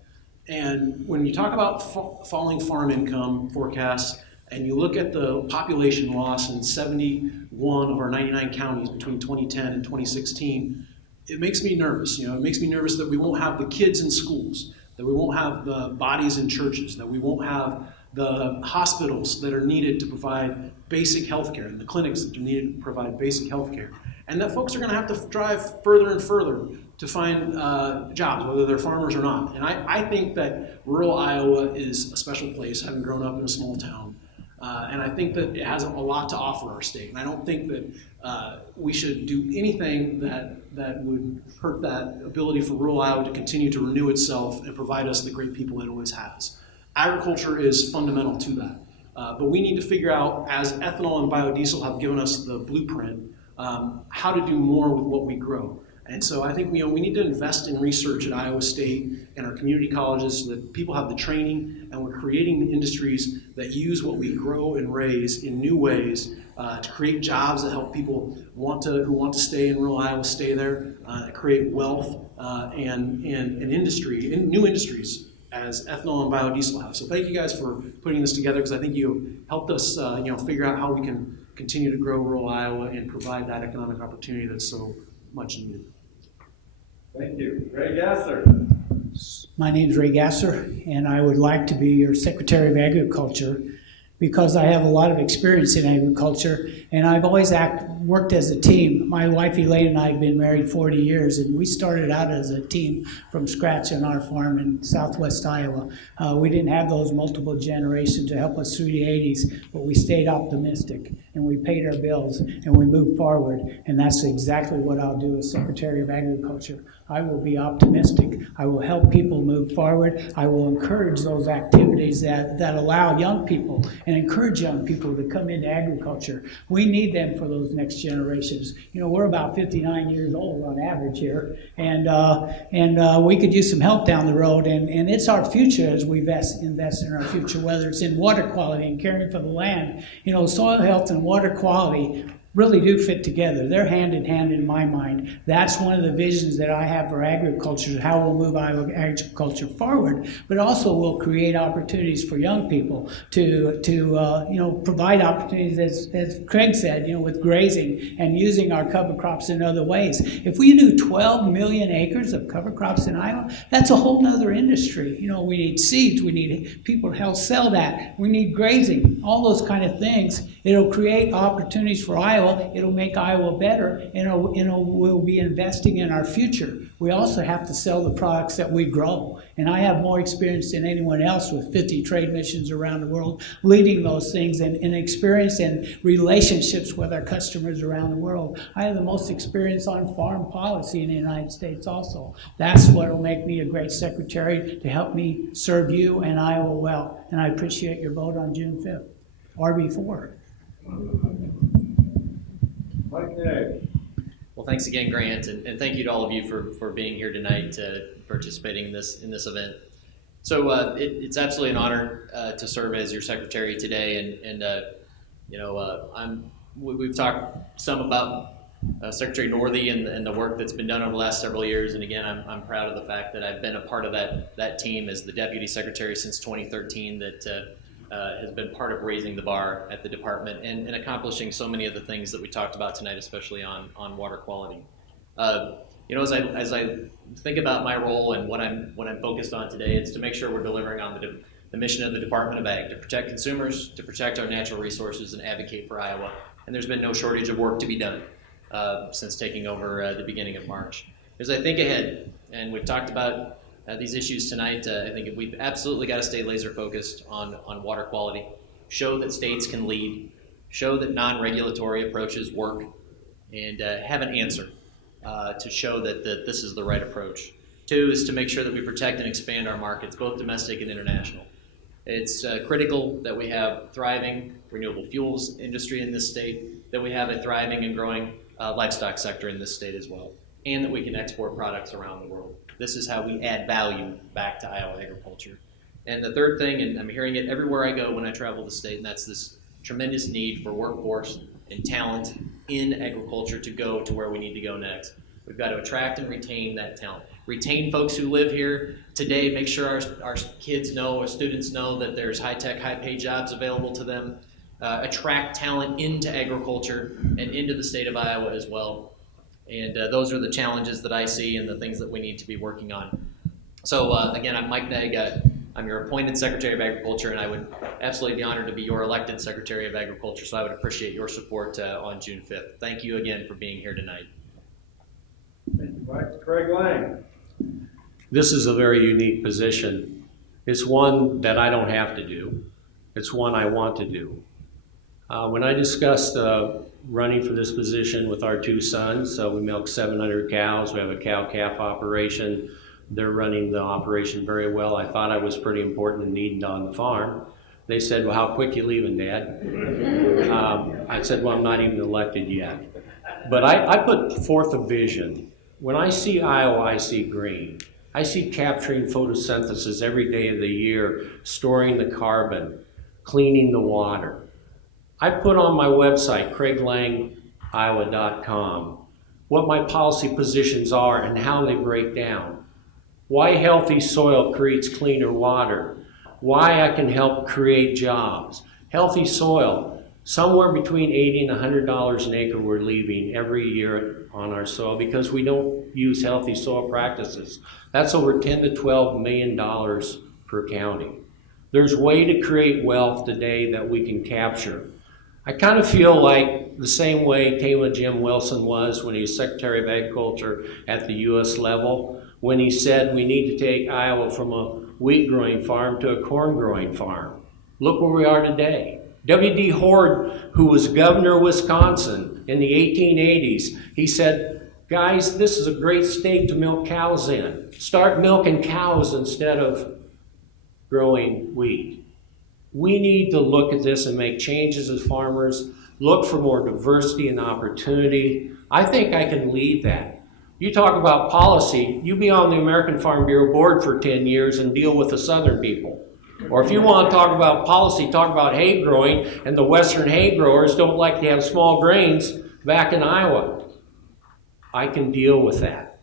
And when you talk about falling farm income forecasts, and you look at the population loss in 71 of our 99 counties between 2010 and 2016, it makes me nervous. It makes me nervous that we won't have the kids in schools, that we won't have the bodies in churches, that we won't have the hospitals that are needed to provide basic health care and the clinics that are needed to provide basic health care. And that folks are going to have to drive further and further to find jobs, whether they're farmers or not. And I think that rural Iowa is a special place, having grown up in a small town. And I think that it has a lot to offer our state. And I don't think that we should do anything that would hurt that ability for rural Iowa to continue to renew itself and provide us the great people it always has. Agriculture is fundamental to that. But we need to figure out, as ethanol and biodiesel have given us the blueprint, how to do more with what we grow. And so I think we need to invest in research at Iowa State and our community colleges so that people have the training, and we're creating industries that use what we grow and raise in new ways to create jobs that help people who want to stay in rural Iowa stay there, create wealth and industry, new industries, as ethanol and biodiesel have. So thank you guys for putting this together, because I think you helped us figure out how we can continue to grow rural Iowa and provide that economic opportunity that's so much needed. Thank you. Ray Gasser. My name is Ray Gasser, and I would like to be your Secretary of Agriculture because I have a lot of experience in agriculture, and I've always worked as a team. My wife Elaine and I have been married 40 years, and we started out as a team from scratch on our farm in southwest Iowa. We didn't have those multiple generations to help us through the 80s, but we stayed optimistic, and we paid our bills, and we moved forward, and that's exactly what I'll do as Secretary of Agriculture. I will be optimistic. I will help people move forward. I will encourage those activities that allow young people and encourage young people to come into agriculture. We need them for those next generations. We're about 59 years old on average here, and we could use some help down the road, and it's our future as we invest in our future, whether it's in water quality and caring for the land. Soil health and water quality really do fit together. They're hand in hand in my mind. That's one of the visions that I have for agriculture, how we'll move agriculture forward, but also we'll create opportunities for young people to provide opportunities, as Craig said, with grazing and using our cover crops in other ways. If we do 12 million acres of cover crops in Iowa, that's a whole nother industry. We need seeds, we need people to help sell that, we need grazing, all those kind of things. It'll create opportunities for Iowa. It'll make Iowa better, and we'll be investing in our future. We also have to sell the products that we grow. And I have more experience than anyone else with 50 trade missions around the world, leading those things and experience and relationships with our customers around the world. I have the most experience on foreign policy in the United States also. That's what will make me a great secretary, to help me serve you and Iowa well. And I appreciate your vote on June 5th, or before. Mike Nagg. Well, thanks again, Grant, and thank you to all of you for being here tonight, participating in this event. So it's absolutely an honor to serve as your secretary today, and we've talked some about Secretary Northey and the work that's been done over the last several years, and again, I'm proud of the fact that I've been a part of that team as the deputy secretary since 2013. That has been part of raising the bar at the department and accomplishing so many of the things that we talked about tonight, especially on water quality. As I think about my role and what I'm focused on today, it's to make sure we're delivering on the mission of the Department of Ag, to protect consumers, to protect our natural resources, and advocate for Iowa. And there's been no shortage of work to be done since taking over at the beginning of March. As I think ahead, and we've talked about these issues tonight. I think we've absolutely got to stay laser focused on water quality, show that states can lead, show that non-regulatory approaches work, and have an answer to show that this is the right approach. 2 is to make sure that we protect and expand our markets, both domestic and international. It's critical that we have thriving renewable fuels industry in this state, that we have a thriving and growing livestock sector in this state as well, and that we can export products around the world. This is how we add value back to Iowa agriculture. And the third thing, and I'm hearing it everywhere I go when I travel the state, and that's this tremendous need for workforce and talent in agriculture to go to where we need to go next. We've got to attract and retain that talent. Retain folks who live here today, make sure our kids know, our students know that there's high-tech, high-paid jobs available to them. Attract talent into agriculture and into the state of Iowa as well. And those are the challenges that I see and the things that we need to be working on. So again, I'm Mike Nagg. I'm your appointed Secretary of Agriculture, and I would absolutely be honored to be your elected Secretary of Agriculture, so I would appreciate your support on June 5th. Thank you again for being here tonight. Thank you, Mike. Craig Lang. This is a very unique position. It's one that I don't have to do. It's one I want to do. When I discussed running for this position with our 2 sons, we milk 700 cows. We have a cow-calf operation. They're running the operation very well. I thought I was pretty important and needed on the farm. They said, well, how quick you leaving, Dad? I said, well, I'm not even elected yet. But I put forth a vision. When I see Iowa, I see green. I see capturing photosynthesis every day of the year, storing the carbon, cleaning the water. I put on my website, craiglangiiowa.com, what my policy positions are and how they break down. Why healthy soil creates cleaner water. Why I can help create jobs. Healthy soil, somewhere between $80 and $100 an acre we're leaving every year on our soil because we don't use healthy soil practices. That's over $10 to $12 million per county. There's a way to create wealth today that we can capture. I kind of feel like the same way Taylor Jim Wilson was when he was Secretary of Agriculture at the U.S. level, when he said we need to take Iowa from a wheat growing farm to a corn growing farm. Look where we are today. W.D. Hord, who was governor of Wisconsin in the 1880s, he said, guys, this is a great state to milk cows in. Start milking cows instead of growing wheat. We need to look at this and make changes as farmers, look for more diversity and opportunity. I think I can lead that. You talk about policy, you be on the American Farm Bureau board for 10 years and deal with the southern people. Or if you want to talk about policy, talk about hay growing, and the western hay growers don't like to have small grains back in Iowa. I can deal with that.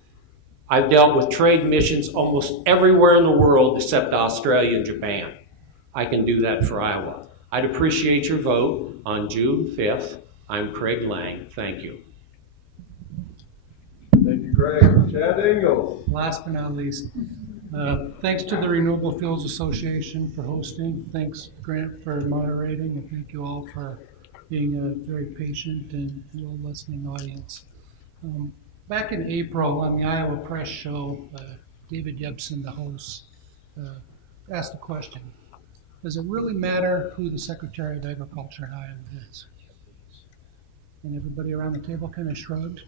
I've dealt with trade missions almost everywhere in the world except Australia and Japan. I can do that for Iowa. I'd appreciate your vote on June 5th. I'm Craig Lang. Thank you. Thank you, Craig. Chad Ingalls. Last but not least, thanks to the Renewable Fuels Association for hosting. Thanks, Grant, for moderating, and thank you all for being a very patient and well-listening audience. Back in April on the Iowa Press Show, David Yebsen, the host, asked a question. Does it really matter who the Secretary of Agriculture in Iowa is? And everybody around the table kind of shrugged.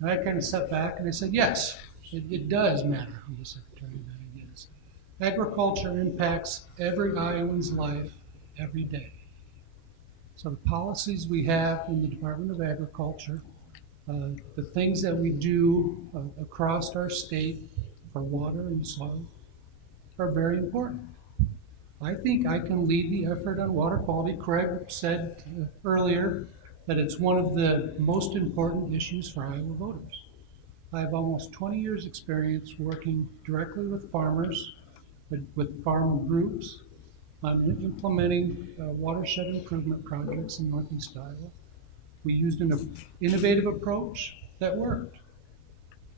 And I kind of stepped back and I said, yes, it does matter who the Secretary of Ag is. Agriculture impacts every Iowan's life every day. So the policies we have in the Department of Agriculture, the things that we do across our state for water and soil are very important. I think I can lead the effort on water quality. Craig said earlier that it's one of the most important issues for Iowa voters. I have almost 20 years experience working directly with farmers, with farm groups, on implementing watershed improvement projects in Northeast Iowa. We used an innovative approach that worked.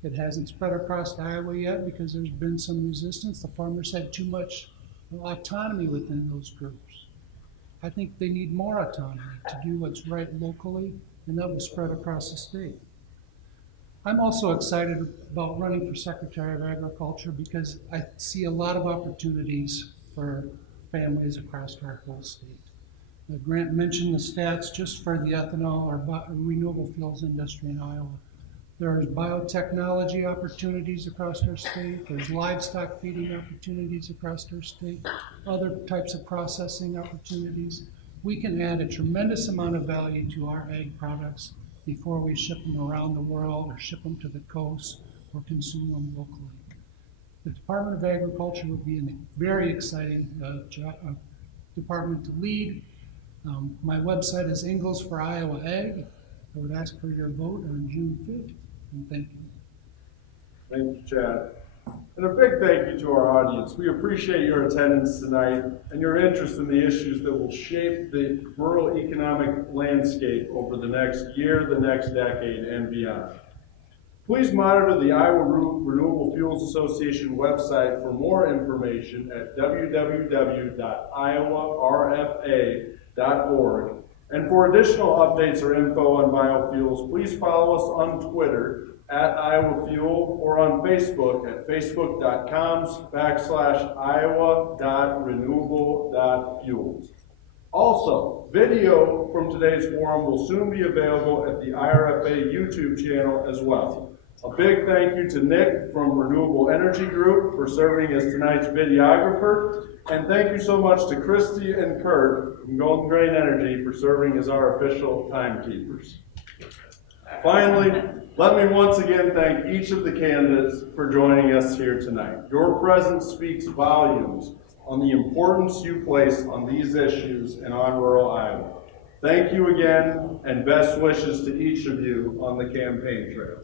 It hasn't spread across Iowa yet because there's been some resistance. The farmers had too much autonomy within those groups. I think they need more autonomy to do what's right locally, and that will spread across the state. I'm also excited about running for Secretary of Agriculture because I see a lot of opportunities for families across our whole state. Grant mentioned the stats just for the ethanol or renewable fuels industry in Iowa. There's biotechnology opportunities across our state. There's livestock feeding opportunities across our state. Other types of processing opportunities. We can add a tremendous amount of value to our ag products before we ship them around the world or ship them to the coast or consume them locally. The Department of Agriculture would be a very exciting department to lead. My website is Ingalls for Iowa Ag. I would ask for your vote on June 5th, and thank you. Thank you, Chad. And a big thank you to our audience. We appreciate your attendance tonight and your interest in the issues that will shape the rural economic landscape over the next year, the next decade, and beyond. Please monitor the Iowa Renewable Fuels Association website for more information at www.iowarfa.org. And for additional updates or info on biofuels, please follow us on Twitter at Iowa Fuel or on Facebook at facebook.com/iowa.renewable.fuels. Also, video from today's forum will soon be available at the IRFA YouTube channel as well. A big thank you to Nick from Renewable Energy Group for serving as tonight's videographer, and thank you so much to Christy and Kurt from Golden Grain Energy for serving as our official timekeepers. Finally, let me once again thank each of the candidates for joining us here tonight. Your presence speaks volumes on the importance you place on these issues and on rural Iowa. Thank you again, and best wishes to each of you on the campaign trail.